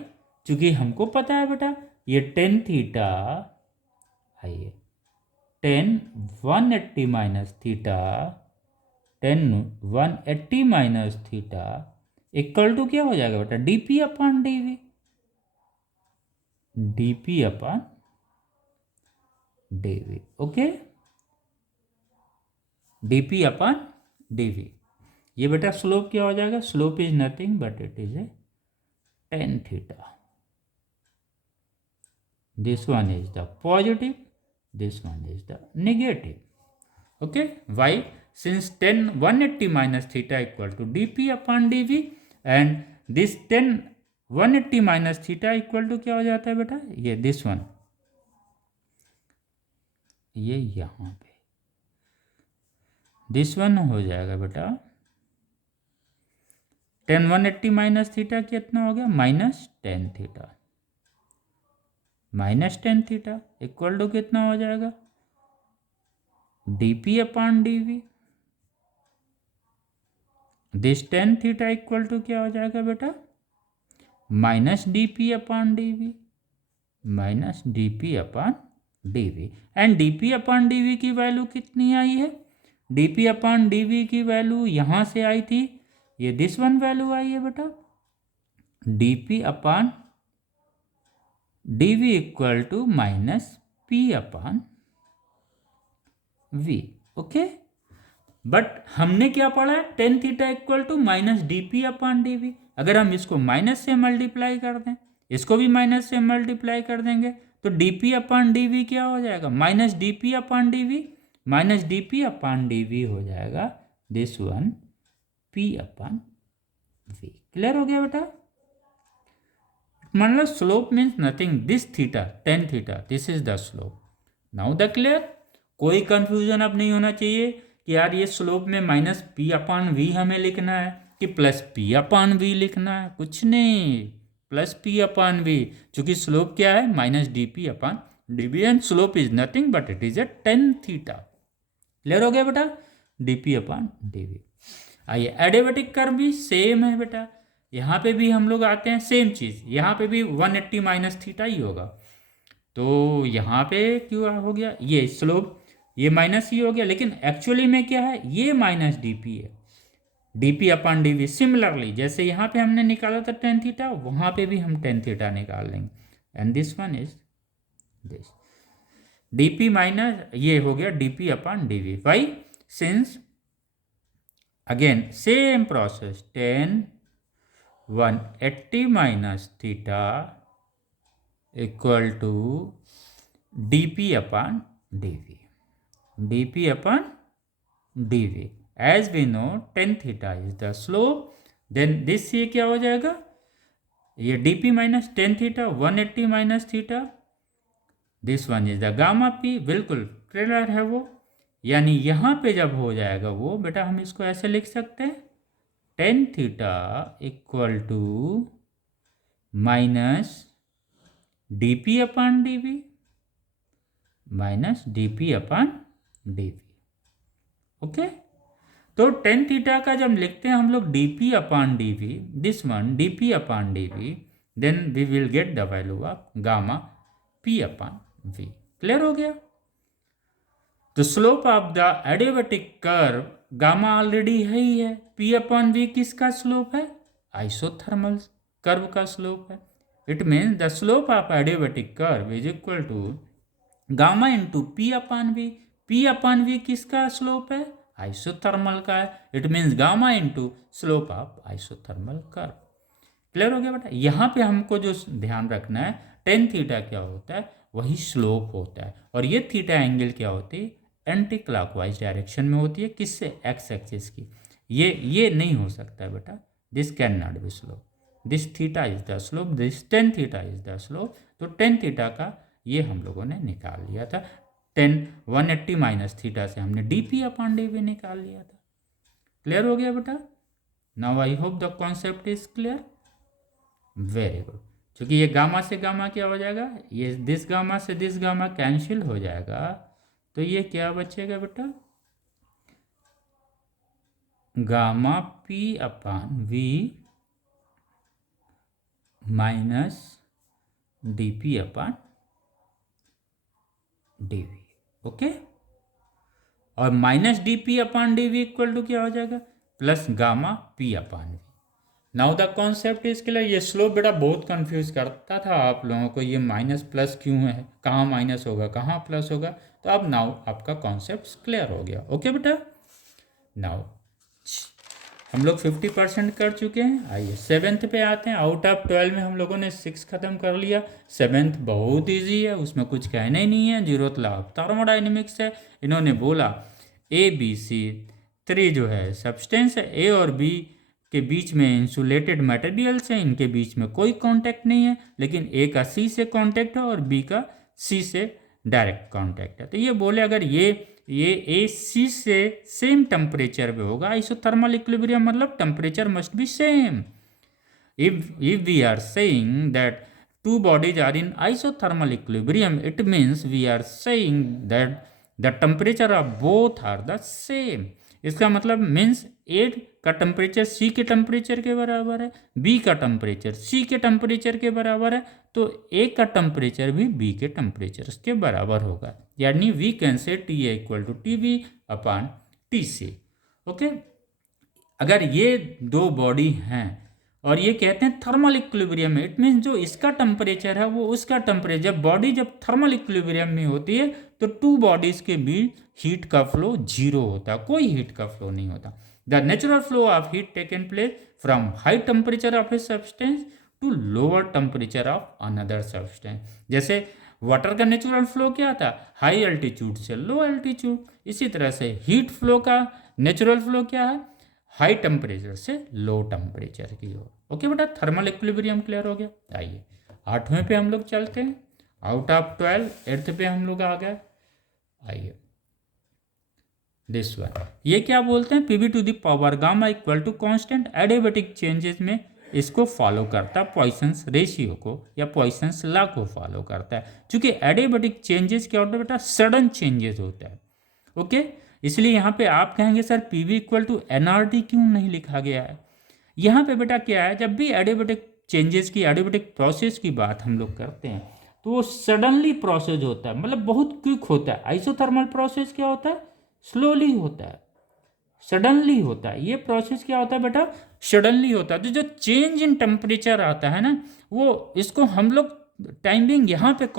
चूंकि हमको पता है बेटा ये टेन थीटा, आइए 180 minus theta tan 180 minus theta equal to क्या हो जाएगा बेटा, dp upon dv, dp upon dv, okay, dp upon dv। ये बेटा स्लोप क्या हो जाएगा, slope is nothing but it is a tan theta. This one is the positive, this one is the negative. Okay, why? Since tan 180 minus theta equal to dp upon dv, and this tan 180 minus theta equal to क्या हो जाता है बेटा, ये this one, ये यहाँ पे this one हो जाएगा बेटा, tan 180 माइनस थीटा कितना हो गया, minus tan theta, minus tan theta equal to कितना हो जाएगा, dp upon dv। This tan theta equal to क्या हो जाएगा बेटा, minus dp upon dv, minus dp upon dv। And dp upon dv की वैल्यू कितनी आई है, dp अपॉन dv की वैल्यू यहाँ से आई थी, ये दिस वन वैल्यू आई है बेटा, dp upon dv equal to minus p upon v, okay. But हमने क्या पढ़ा है, tan theta equal to minus dp upon dv। अगर हम इसको माइनस से मल्टीप्लाई कर दें, इसको भी माइनस से मल्टीप्लाई कर देंगे, तो dp अपॉन dv क्या हो जाएगा, minus dp upon dv, minus dp upon dv हो जाएगा this one p upon v। Clear हो गया बेटा, मतलब slope means nothing, this theta tan theta, this is the slope. Now the clear, कोई कंफ्यूजन अब नहीं होना चाहिए कि यार ये स्लोप में माइनस पी अपान वी हमें लिखना है कि प्लस पी अपान वी लिखना है, कुछ नहीं, प्लस पी अपान वी, चूंकि स्लोप क्या है, minus D P upon D B, and slope is nothing but it is a tan theta. Clear हो गया बेटा, D P upon D V. आइए एडियाबेटिक कर्व भी सेम है बेटा, यहाँ पे भी हम लोग आते हैं सेम चीज़, यहाँ पे भी 180 माइनस थीटा ही होगा, तो यहाँ पे क्यों हो गया ये स्लोप, ये माइनस ही हो गया, लेकिन एक्चुअली में क्या है, ये माइनस डीपी है, डीपी अपॉन डीवी। सिमिलरली जैसे यहाँ पे हमने निकाला था टेन थीटा, वहाँ पे भी हम टेन थीटा निकाल लेंगे, and this one is this DP minus ये हो गया DP upon DV. Why, since again same process, tan 180 minus theta equal to dp upon dv, dp upon dv, as we know tan theta is the slope, then this ये क्या हो जाएगा, ये dp minus tan theta 180 minus theta, this one is the gamma p, बिल्कुल clear है वो, यानी यहाँ पे जब हो जाएगा वो बेटा हम इसको ऐसे लिख सकते हैं, tan theta equal to minus dp upon dv, minus dp upon dv, okay. तो टेन थीटा का जब लिखते हैं हम लोग dp upon dv, this one dp upon dv, then we will get the value of gamma p upon v। Clear हो गया, तो slope of the adiabatic curve gamma already है ही है, p अपॉन v किसका स्लोप है, isothermal curve का slope है। It means the slope of adiabatic curve is equal to gamma into P upon V, P upon V किसका slope है, isothermal का है, it means gamma into slope of isothermal curve. Clear हो गया बेटा, यहाँ पे हमको जो ध्यान रखना है, टेन थीटा क्या होता है, वही स्लोप होता है, और ये थीटा एंगल क्या होती है, एंटी क्लॉकवाइज डायरेक्शन में होती है, किससे, एक्स एक्सिस की। ये नहीं हो सकता है बेटा, this can not be slope, this theta is the slope, this tan theta is the slope. तो टेन थीटा का ये हम लोगों ने निकाल लिया था, टेन 180 माइनस थीटा से हमने dp अपॉन dv निकाल लिया था। क्लियर हो गया बेटा, now I hope the concept is clear, very good. क्योंकि ये गामा से गामा क्या हो जाएगा, ये दिस गामा से दिस गामा कैंसिल हो जाएगा, तो ये क्या बचेगा बेटा, gamma p upon v minus dp upon dv, okay. और minus D P upon D V equal to क्या हो जाएगा, plus gamma P upon V. Now the concept is clear. ये स्लोप बेटा बहुत कंफ्यूज करता था आप लोगों को, ये माइनस प्लस क्यों है, कहाँ माइनस होगा कहाँ प्लस होगा, तो अब नाउ आपका कॉन्सेप्ट क्लियर हो गया। ओके बेटा, नाउ हम लोग 50% कर चुके हैं। आइए सेवेंथ पे आते हैं। आउट ऑफ 12 में हम लोगों ने 6 खत्म कर लिया। सेवेंथ बहुत इजी है, उसमें कुछ कहना ही नहीं है, जीरोथ लॉ ऑफ थर्मोडाइनमिक्स है। इन्होंने बोला ए बी सी 3 जो है सब्सटेंस है, ए और बी के बीच में इंसुलेटेड मटेरियल्स हैं, इनके बीच में कोई कांटेक्ट नहीं है, लेकिन ए का सी से कांटेक्ट है और बी का सी से डायरेक्ट कांटेक्ट है। तो ये बोले अगर ये ए सी से सेम टेम्परेचर पे होगा, आइसोथर्मल इक्विलिब्रियम मतलब temperature must be same. if we are saying that two bodies are in isothermal equilibrium, it means we are saying that the temperature of both are the same। इसका मतलब means ए का temperature सी के temperature के बराबर है, B का temperature सी के temperature के बराबर है, तो ए का टेम्परेचर भी बी के टेम्परेचर के बराबर होगा। यानी we can say T A equal to T B upon T C. Okay, अगर ये दो बॉडी हैं और ये कहते हैं थर्मल इक्विलिब्रियम में, इट मीन्स जो इसका टेम्परेचर है वो उसका टेम्परेचर, जब बॉडी जब थर्मल इक्विलिब्रियम में होती है तो टू बॉडीज के बीच हीट का फ्लो जीरो होता है, कोई हीट का फ्लो नहीं होता। The natural flow of heat taken place from high temperature of a substance to lower temperature of another substance. जैसे वाटर का नेचुरल फ्लो क्या था, हाई अल्टीट्यूड से लो अल्टीट्यूड। इसी तरह से हीट फ्लो का नेचुरल फ्लो क्या है, हाई टेम्परेचर से लो टेम्परेचर की ओर। ओके बेटा, थर्मल इक्विलिब्रियम क्लियर हो गया। आइए 8वें पे हम लोग चलते हैं। आउट ऑफ 12 8th पे हम लोग आ गए। आइए दिस वन, ये क्या बोलते हैं, PV to the power gamma equal to constant. Adiabatic changes में इसको फॉलो करता है, पॉइसन्स रेशियो को या पॉइसन्स लॉ को फॉलो करता है। क्योंकि एडियाबेटिक चेंजेस क्या होता है बेटा, सडन चेंजेस होता है। ओके, इसलिए यहाँ पे आप कहेंगे sir PV equal to NRT क्यों नहीं लिखा गया है। यहाँ पे बेटा क्या है, जब भी एडियाबेटिक चेंजेस की एडियाबेटिक प्रोसेस की बात हम लोग करते हैं तो वो सडनली प्रोसेस होता है, मतलब बहुत क्विक होता है। आइसोथर्मल प्रोसेस क्या होता है, स्लोली होता है, सडनली होता है। ये प्रोसेस क्या होता है बेटा, सडनली होता है। तो जो चेंज इन टेम्परेचर आता है ना, वो इसको हम लोग टाइमिंग यहाँ पे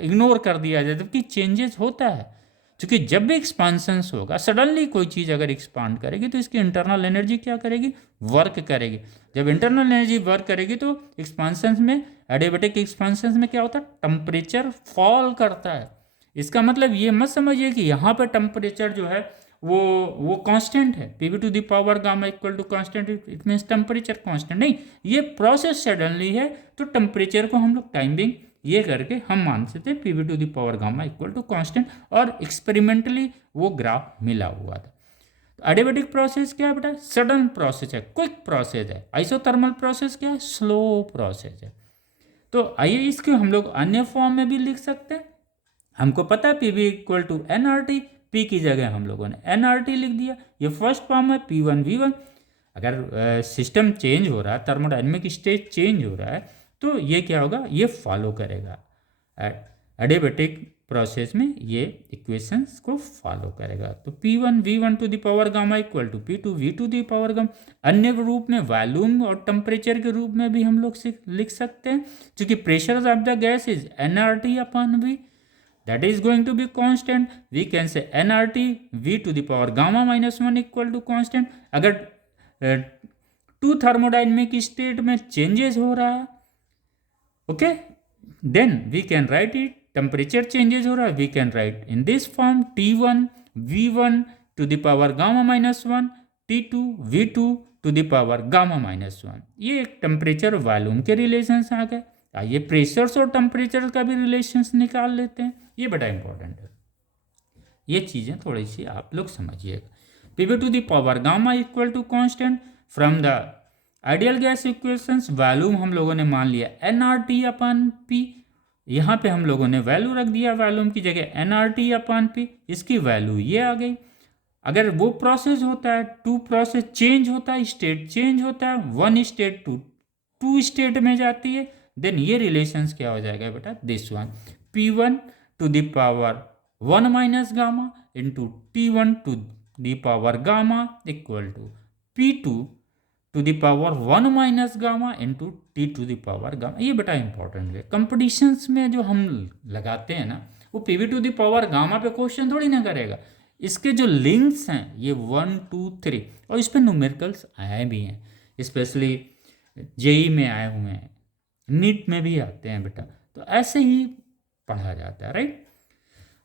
इग्नोर कर दिया जाए, जबकि चेंजेस होता है। क्योंकि जब भी एक्सपांसन्स होगा, सडनली कोई चीज़ अगर एक्सपांड करेगी तो इसकी इंटरनल एनर्जी क्या करेगी, वर्क करेगी। जब इंटरनल एनर्जी वर्क करेगी तो एक्सपांसन्स में, एडियाबेटिक एक्सपांसन्स में क्या होता है, टेम्परेचर फॉल करता है। इसका मतलब ये मत समझिए कि यहाँ पर टेम्परेचर जो है वो कांस्टेंट है, PV to the power gamma equal to constant, it means temperature constant नहीं। ये प्रोसेस सडनली है तो टेम्परेचर को हम लोग टाइमिंग ये करके हम मान सकते हैं PV to the power gamma equal to constant, और एक्सपेरिमेंटली वो ग्राफ मिला हुआ था। तो एडियाबेटिक प्रोसेस क्या है बेटा, सडन प्रोसेस है, क्विक प्रोसेस है। आइसोथर्मल प्रोसेस क्या है, स्लो प्रोसेस है। तो आइए इसको हम लोग अन्य फॉर्म में भी लिख सकते हैं। हमको पता है PV equal to NRT, P की जगह हम लोगों ने एनआरटी लिख दिया। ये फर्स्ट फॉर्म है P1V1। अगर सिस्टम चेंज हो रहा है, थर्मोडायनेमिक स्टेट चेंज हो रहा है, तो ये क्या होगा, ये फॉलो करेगा। एडियाबेटिक प्रोसेस में ये इक्वेशंस को फॉलो करेगा। तो P1V1 to the power gamma equal to P2V to the power gamma. अन्य रूप में वॉल्यूम और टेम्परेचर के रूप में भी हम लोग लिख सकते हैं, क्योंकि pressure of the gas is nRT upon V, that is going to be constant. We can say nRT V to the power gamma minus 1 equal to constant। अगर टू थर्मोडाइनमिक स्टेट में चेंजेस हो रहा है, okay, then we can write it, temperature changes हो रहा है, we can write in this form T1 V1 to the power gamma minus 1, T2 V2 to the power gamma minus 1। ये एक temperature volume के relations आ गए। आइए pressures और टेम्परेचर का भी रिलेशंस निकाल लेते हैं, ये बड़ा इंपॉर्टेंट है। ये चीज़ें थोड़ी सी आप लोग समझिएगा। PV to the power gamma equal to constant from the ideal gas equations, volume हम लोगों ने मान लिया nRT अपॉन P। यहाँ पे हम लोगों ने वैल्यू रख दिया, वॉल्यूम की जगह nRT अपॉन P, इसकी वैल्यू ये आ गई। अगर वो प्रोसेस होता है, टू प्रोसेस चेंज होता है, स्टेट चेंज होता है, one state to two state में जाती है, देन ये रिलेशंस क्या हो जाएगा बेटा, this one P1 to the power 1 minus gamma into T1 to the power gamma equal to P2 to the power 1 minus gamma into T to the power gamma. ये बड़ा इंपॉर्टेंट है, competitions में जो हम लगाते हैं ना, वो PV to the power gamma पे क्वेश्चन थोड़ी ना करेगा। इसके जो लिंक्स हैं ये 1 2 3, और इस पर न्यूमेरिकल्स आए भी हैं, स्पेशली जेई में आए हुए हैं, नीट में भी आते हैं बेटा। तो ऐसे ही पढ़ा जाता है, राइट।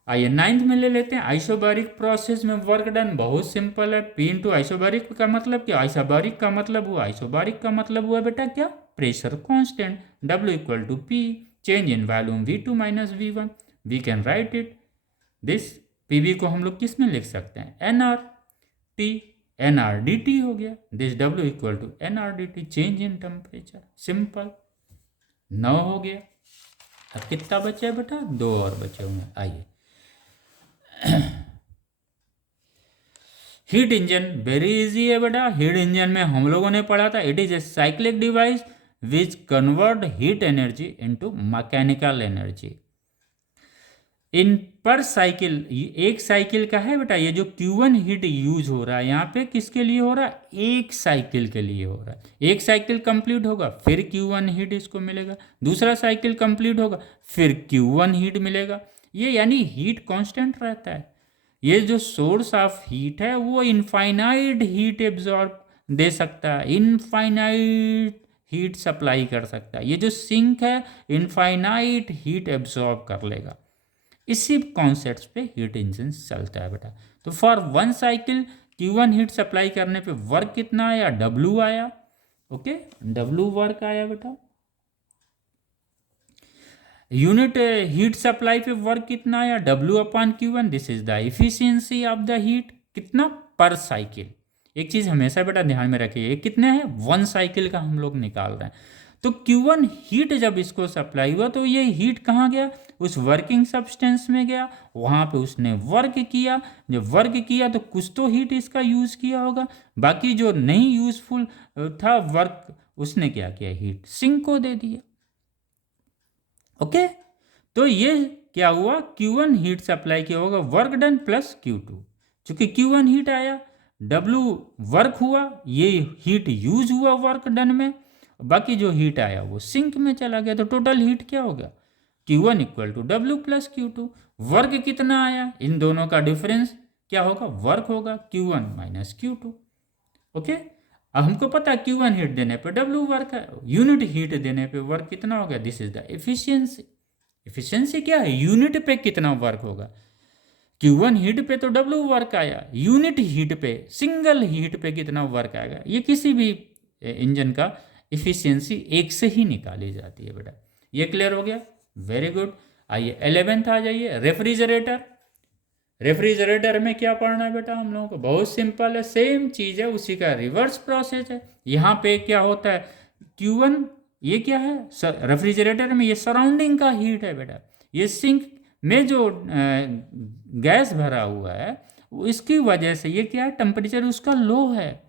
आइए 9th में ले लेते हैं। आइसोबारिक प्रोसेस में वर्क डन बहुत सिंपल है। P इंटू आइसोबारिक का मतलब क्या, आइसोबारिक का मतलब हुआ, आइसोबारिक का मतलब हुआ बेटा क्या, pressure constant. W equal to P change in volume V2 minus V1। We can write it this, PV को हम लोग किस में लिख सकते हैं, nRT, nRDT हो गया। This W equal to nRDT change in temperature, simple. 9 हो गया। अब कितना बचा है बेटा, 2 और बचे हुए हैं। आइए हीट इंजन वेरी इजी है बेटा। हीट इंजन में हम लोगों ने पढ़ा था, it is a cyclic device which convert heat energy into mechanical energy in पर साइकिल। एक साइकिल का है बेटा, ये जो Q1 हीट यूज हो रहा है यहाँ पे किसके लिए हो रहा है, एक साइकिल के लिए हो रहा है। एक साइकिल कंप्लीट होगा फिर Q1 हीट इसको मिलेगा, दूसरा साइकिल कंप्लीट होगा फिर Q1 हीट मिलेगा। ये यानी हीट कांस्टेंट रहता है। ये जो सोर्स ऑफ हीट है वो इनफाइनाइट हीट एब्जॉर्ब दे सकता है, इनफाइनाइट हीट सप्लाई कर सकता है। ये जो सिंक है इनफाइनाइट हीट एब्जॉर्ब कर लेगा। इसी कॉन्सेप्ट पे हीट इंजन चलता है बेटा। तो for 1 cycle Q1 heat supply करने पे वर्क कितना आया, W आया। ओके, W वर्क आया बेटा। यूनिट हीट सप्लाई पे वर्क कितना आया, W upon Q1। This is the efficiency of the heat, कितना पर साइकिल। एक चीज हमेशा बेटा ध्यान में रखिए, ये कितने हैं, 1 साइकिल का हम लोग निकाल रहे हैं। तो Q1 हीट जब इसको सप्लाई हुआ तो ये हीट कहाँ गया, उस वर्किंग सब्सटेंस में गया, वहां पे उसने वर्क किया। जब वर्क किया तो कुछ तो हीट इसका यूज किया होगा, बाकी जो नहीं यूजफुल था वर्क उसने क्या किया, हीट सिंक को दे दिया। ओके, तो ये क्या हुआ, Q1 हीट सप्लाई किया होगा, वर्क डन प्लस Q2। चूंकि Q1 हीट आया, W वर्क हुआ, ये हीट यूज हुआ वर्क डन में, बाकी जो हीट आया वो सिंक में चला गया। तो टोटल हीट क्या होगा, Q1 equal to W plus Q2। Work कितना आया, इन दोनों का डिफरेंस क्या होगा, वर्क होगा, Q1 माइनस Q2। ओके, अब हमको पता है Q1 हीट देने पे W वर्क है, यूनिट हीट देने पे वर्क कितना होगा, this is the efficiency. Efficiency क्या है, यूनिट पे कितना वर्क होगा। Q1 हीट पे तो W वर्क आया, यूनिट हीट पे, सिंगल हीट पे कितना वर्क आएगा। ये किसी भी इंजन का इफिशियंसी एक से ही निकाली जाती है बेटा। ये क्लियर हो गया, वेरी गुड। आइए 11th आ जाइए, रेफ्रिजरेटर। रेफ्रिजरेटर में क्या पढ़ना है बेटा हम लोगों को, बहुत सिंपल है, सेम चीज़ है, उसी का रिवर्स प्रोसेस है। यहाँ पे क्या होता है, Q1 ये क्या है, रेफ्रिजरेटर में ये सराउंडिंग का हीट है बेटा। ये सिंक में जो गैस भरा हुआ है इसकी वजह से ये क्या है, टेम्परेचर उसका लो है,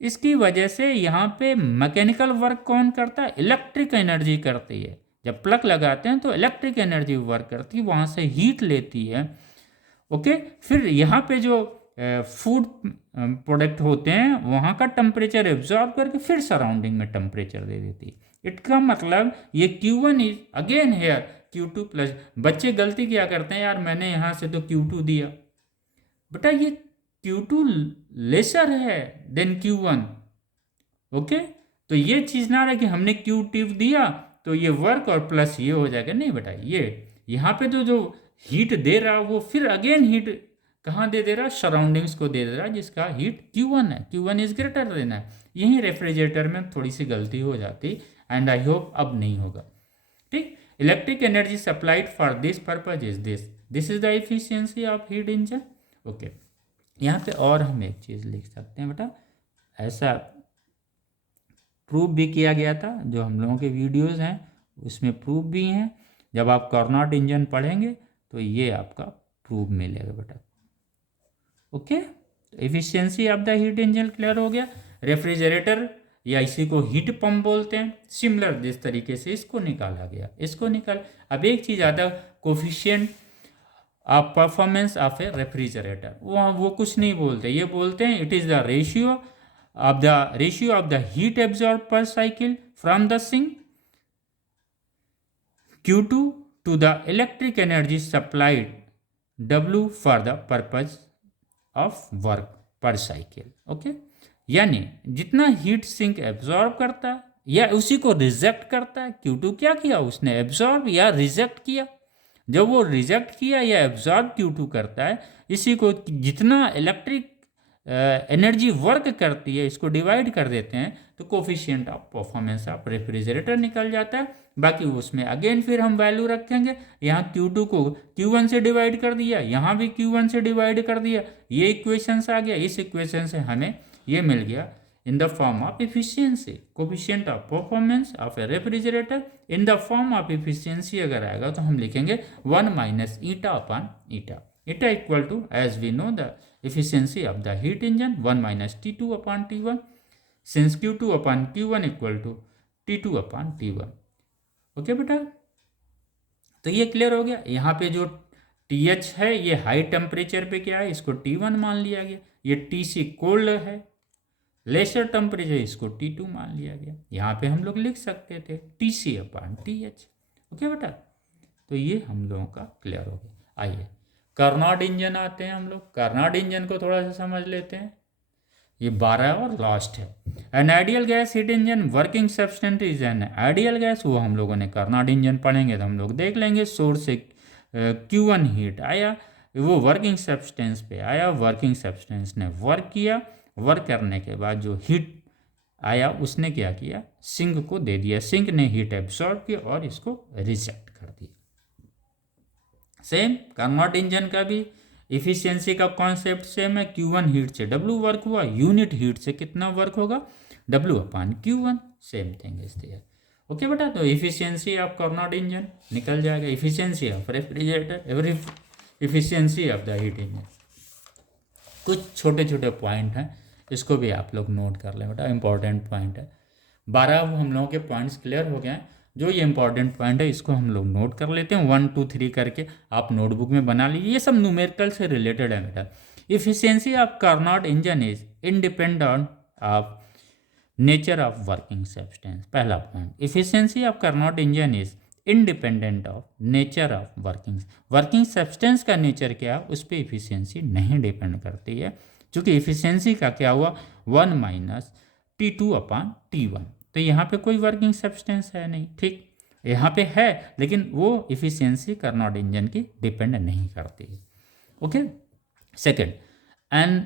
इसकी वजह से यहाँ पे मैकेनिकल वर्क कौन करता है, इलेक्ट्रिक एनर्जी करती है। जब प्लग लगाते हैं तो इलेक्ट्रिक एनर्जी वर्क करती है, वहाँ से हीट लेती है। ओके, फिर यहाँ पे जो फूड प्रोडक्ट होते हैं वहाँ का टेम्परेचर एब्जॉर्ब करके फिर सराउंडिंग में टेम्परेचर दे देती है। इसका मतलब ये Q1 is again here Q2 plus. बच्चे गलती क्या करते हैं, यार मैंने यहाँ से तो Q2 दिया, बेटा ये Q2 लेसर है देन Q1। ओके, तो ये चीज़ ना रहे कि हमने Q2 दिया तो ये वर्क और प्लस ये हो जाएगा, नहीं बेटा। ये यहाँ पे तो जो हीट दे रहा वो फिर अगेन हीट कहाँ दे रहा, सराउंडिंग्स को दे रहा, जिसका हीट Q1 है, Q1 इज ग्रेटर देना है। यही रेफ्रिजरेटर में थोड़ी सी गलती हो जाती, एंड आई होप अब नहीं होगा। ठीक, electric energy supplied for this purpose is this is the efficiency of heat engine. Okay, यहाँ पे और हम एक चीज़ लिख सकते हैं बेटा, ऐसा प्रूफ भी किया गया था, जो हम लोगों के वीडियोस हैं उसमें प्रूफ भी हैं। जब आप कार्नोट इंजन पढ़ेंगे तो ये आपका प्रूफ मिलेगा बेटा। Okay, efficiency of the heat engine clear हो गया। रेफ्रिजरेटर या इसी को हीट पंप बोलते हैं, सिमिलर जिस तरीके से इसको निकाला गया, इसको निकाल। अब एक चीज़ आता है coefficient performance of a refrigerator. वो कुछ नहीं बोलते, ये बोलते हैं it is the ratio of the heat absorb per cycle from the sink Q2 to the electric energy supplied W for the purpose of work per cycle। Okay, यानी जितना heat sink absorb करता है या उसी को reject करता है, Q2 क्या किया उसने, एब्जॉर्ब या रिजेक्ट किया। जब वो रिजेक्ट किया या एब्जॉर्ब Q2 करता है, इसी को जितना इलेक्ट्रिक एनर्जी वर्क करती है इसको डिवाइड कर देते हैं तो coefficient of performance of refrigerator निकल जाता है। बाकी उसमें अगेन फिर हम वैल्यू रखेंगे, यहाँ Q2 को Q1 से डिवाइड कर दिया, यहाँ भी Q1 से डिवाइड कर दिया, ये इक्वेशंस आ गया। इस इक्वेशन से हमें ये मिल गया in the form of efficiency, coefficient of performance of a refrigerator in the form of efficiency अगर आएगा तो हम लिखेंगे 1 minus eta upon eta. Eta equal to as we know the efficiency of the heat engine 1 minus T2 upon T1 since Q2 upon Q1 equal to T2 upon T1। Okay बेटा, तो ये clear हो गया। यहाँ पे जो TH है ये हाई टेम्परेचर पे क्या है, इसको T1 मान लिया गया। ये TC कोल्ड है, लेसर टेम्परेचर, इसको T2 मान लिया गया। यहाँ पे हम लोग लिख सकते थे TC अपॉन TH। ओके बेटा, तो ये हम लोगों का क्लियर हो गया। आइए कार्नोट इंजन आते हैं हम लोग। कार्नोट इंजन को थोड़ा सा समझ लेते हैं। ये 12 और लास्ट है। N ideal gas heat engine working substance is an ideal gas. वो हम लोगों ने कार्नोट इंजन पढ़ेंगे तो हम लोग देख लेंगे। सोर्स से Q1 हीट आया, वो वर्किंग सब्सटेंस पे आया, वर्किंग सब्सटेंस ने वर्क किया, वर्क करने के बाद जो हीट आया उसने क्या किया, सिंक को दे दिया, सिंक ने हीट एब्सॉर्ब किया और इसको रिजेक्ट कर दिया। सेम कार्नोट इंजन का भी इफिशियंसी का कॉन्सेप्ट सेम है। Q1 हीट से W वर्क हुआ, यूनिट हीट से कितना वर्क होगा, W upon Q1। Same thing is there. Okay बेटा, तो इफिशियंसी ऑफ कार्नोट इंजन निकल जाएगा, efficiency of refrigerator, efficiency of the heat engine. कुछ छोटे छोटे पॉइंट हैं, इसको भी आप लोग नोट कर लें बेटा, इंपॉर्टेंट पॉइंट है। 12 हम लोगों के पॉइंट्स क्लियर हो गए हैं। जो ये इंपॉर्टेंट पॉइंट है इसको हम लोग नोट कर लेते हैं, 1 2 3 करके आप नोटबुक में बना लीजिए। ये सब न्यूमेरिकल से रिलेटेड है बेटा। Efficiency of Carnot engine is independent of nature of working substance. पहला point, efficiency of Carnot engine is independent of nature of working substance का नेचर क्या है उस पर इफिशियंसी नहीं डिपेंड करती है, क्योंकि इफिशियंसी का क्या हुआ 1 माइनस T2 अपॉन T1। तो यहाँ पे कोई वर्किंग सब्सटेंस है नहीं, ठीक, यहाँ पे है लेकिन वो इफिशियंसी कार्नोट इंजन की डिपेंड नहीं करती है। Okay, second, N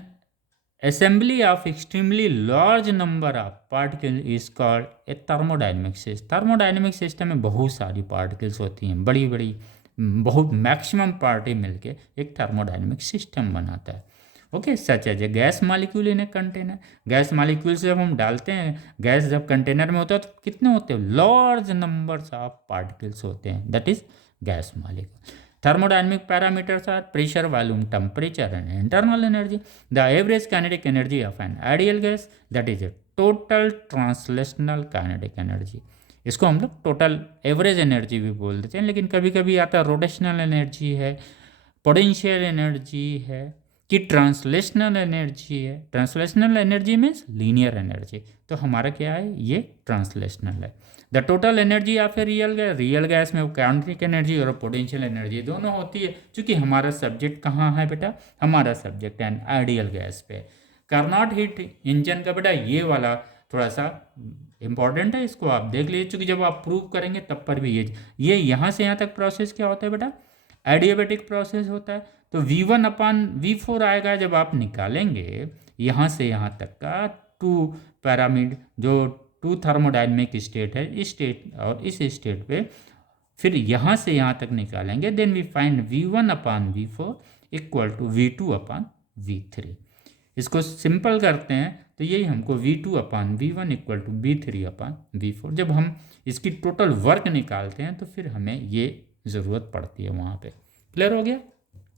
assembly of extremely large number of particle is called a thermodynamic system. Thermodynamic system में बहुत सारी पार्टिकल्स होती हैं, बड़ी बड़ी बहुत मैक्सिमम पार्टी मिलके एक थर्मोडायनेमिक सिस्टम बनाता है। ओके, सच है gas molecule in a container. Gas molecule जब हम डालते हैं, गैस जब कंटेनर में होता है तो कितने होते हैं, लार्ज नंबर्स ऑफ पार्टिकल्स होते हैं, that is gas molecule. Thermodynamic parameters are pressure, volume, temperature and internal energy. The average kinetic energy of an ideal gas, that is a total translational kinetic energy। इसको हम लोग total average energy भी बोल देते हैं, लेकिन कभी कभी आता है रोटेशनल एनर्जी है, पोटेंशियल एनर्जी है कि ट्रांसलेशनल एनर्जी है। Translational energy means linear energy, तो हमारा क्या है, ये ट्रांसलेशनल है। The total energy of a real gas में काइनेटिक एनर्जी और पोटेंशियल एनर्जी दोनों होती है। क्योंकि हमारा सब्जेक्ट कहाँ है बेटा, हमारा सब्जेक्ट है आइडियल गैस पे। कार्नोट हीट इंजन का बेटा ये वाला थोड़ा सा इंपॉर्टेंट है, इसको आप देख लीजिए, क्योंकि जब आप प्रूव करेंगे तब पर भी ये यहाँ से यहाँ तक प्रोसेस क्या होता है बेटा, एडियाबेटिक प्रोसेस होता है। तो V1 अपॉन V4 आएगा जब आप निकालेंगे यहाँ से यहाँ तक का 2 पैरामीटर, जो 2 थर्मोडायनेमिक स्टेट है, इस स्टेट और इस स्टेट पे, फिर यहाँ से यहाँ तक निकालेंगे, then we find V1 upon V4 equal to V2 upon V3। इसको सिंपल करते हैं तो यही हमको V2 upon V1 equal to V3 upon V4। जब हम इसकी टोटल वर्क निकालते हैं तो फिर हमें ये ज़रूरत पड़ती है वहाँ पे। क्लियर हो गया।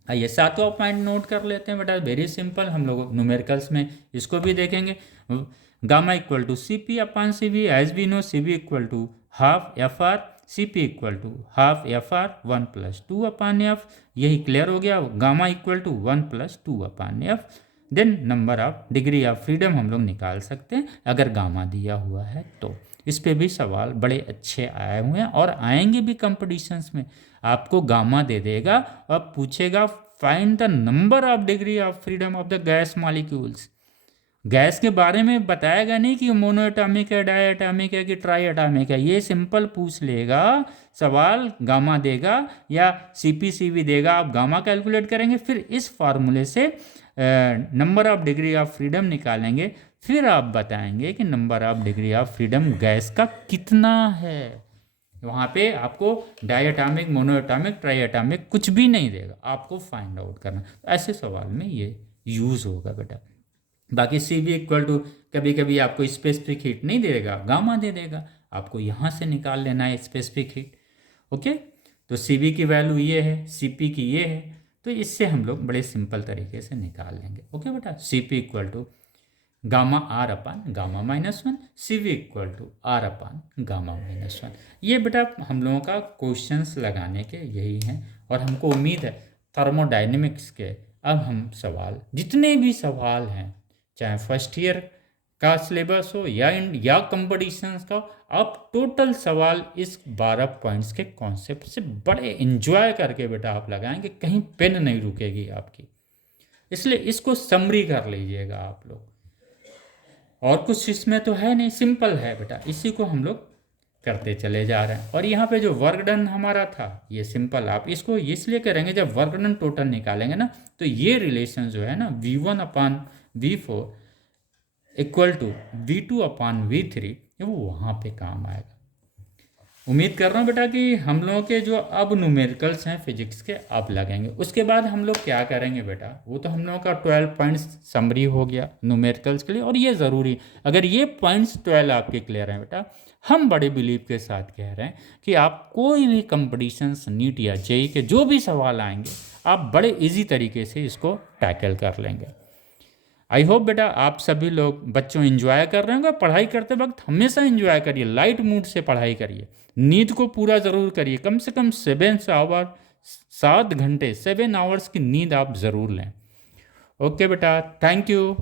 आइए 7वां पॉइंट नोट कर लेते हैं बेटा, वेरी सिंपल, हम लोग न्यूमेरिकल्स में इसको भी देखेंगे। Gamma equal to CP upon CV, as we know CB equal to half FR C P equal to half F R 1+2/f, यही क्लियर हो गया। Gamma equal to 1+2/f। Then number of degree of freedom हम लोग निकाल सकते हैं अगर gamma दिया हुआ है तो। इस पे भी सवाल बड़े अच्छे आए हुए हैं और आएंगे भी कंपटीशंस में। आपको गामा दे देगा और पूछेगा find the number of degree of freedom of the gas molecules. Gas के बारे में बताएगा नहीं कि मोनो एटॉमिक है, डाई एटॉमिक है कि ट्राई एटॉमिक है, ये सिंपल पूछ लेगा सवाल, गामा देगा या सीपीसीवी देगा, आप गामा कैलकुलेट करेंगे, फिर इस फार्मूले से number of degree of freedom निकालेंगे, फिर आप बताएंगे कि number of degree of freedom gas का कितना है। वहाँ पे आपको diatomic, monoatomic, triatomic कुछ भी नहीं देगा, आपको फाइंड आउट करना। ऐसे सवाल में ये यूज़ होगा बेटा। बाकी सी बी इक्वल टू कभी कभी आपको स्पेसिफिक हीट नहीं देगा, गामा दे देगा, आपको यहाँ से निकाल लेना है स्पेसिफिक हीट। ओके, तो सी बी की वैल्यू ये है, सी पी की ये है, तो इससे हम लोग बड़े सिंपल तरीके से निकाल लेंगे। ओके बेटा, C P equal to gamma R upon gamma -1, C V equal to R upon gamma -1। ये बेटा हम लोगों का क्वेश्चंस लगाने के यही हैं और हमको उम्मीद है थर्मोडाइनमिक्स के अब हम सवाल, जितने भी सवाल हैं, चाहे फर्स्ट ईयर का सिलेबस हो या कंपटीशंस का, आप टोटल सवाल इस 12 पॉइंट्स के कॉन्सेप्ट से बड़े एंजॉय करके बेटा आप लगाएंगे, कहीं पेन नहीं रुकेगी आपकी। इसलिए इसको समरी कर लीजिएगा आप लोग, और कुछ इसमें तो है नहीं, सिंपल है बेटा, इसी को हम लोग करते चले जा रहे हैं। और यहाँ पे जो वर्क डन हमारा था ये सिंपल, आप इसको इसलिए करेंगे जब वर्क डन टोटल निकालेंगे ना, तो ये रिलेशन जो है ना V1/V4 इक्वल टू V2/V3, वो वहाँ पे काम आएगा। उम्मीद कर रहा हूँ बेटा कि हम लोगों के जो अब न्यूमेरिकल्स हैं फिजिक्स के अब लगेंगे। उसके बाद हम लोग क्या करेंगे बेटा, वो तो हम लोगों का 12 पॉइंट्स समरी हो गया न्यूमेरिकल्स के लिए, और ये ज़रूरी, अगर ये पॉइंट्स 12 आपके क्लियर हैं बेटा, हम बड़े बिलीव के साथ कह रहे हैं कि आप कोई भी कंपटीशंस, नीट या जेई के जो भी सवाल आएंगे, आप बड़े ईजी तरीके से इसको टैकल कर लेंगे। आई होप बेटा आप सभी लोग बच्चों एंजॉय कर रहे होंगे। पढ़ाई करते वक्त हमेशा एंजॉय करिए, लाइट मूड से पढ़ाई करिए, नींद को पूरा ज़रूर करिए, कम से कम 7 घंटे 7 आवर्स की नींद आप ज़रूर लें। ओके बेटा, थैंक यू।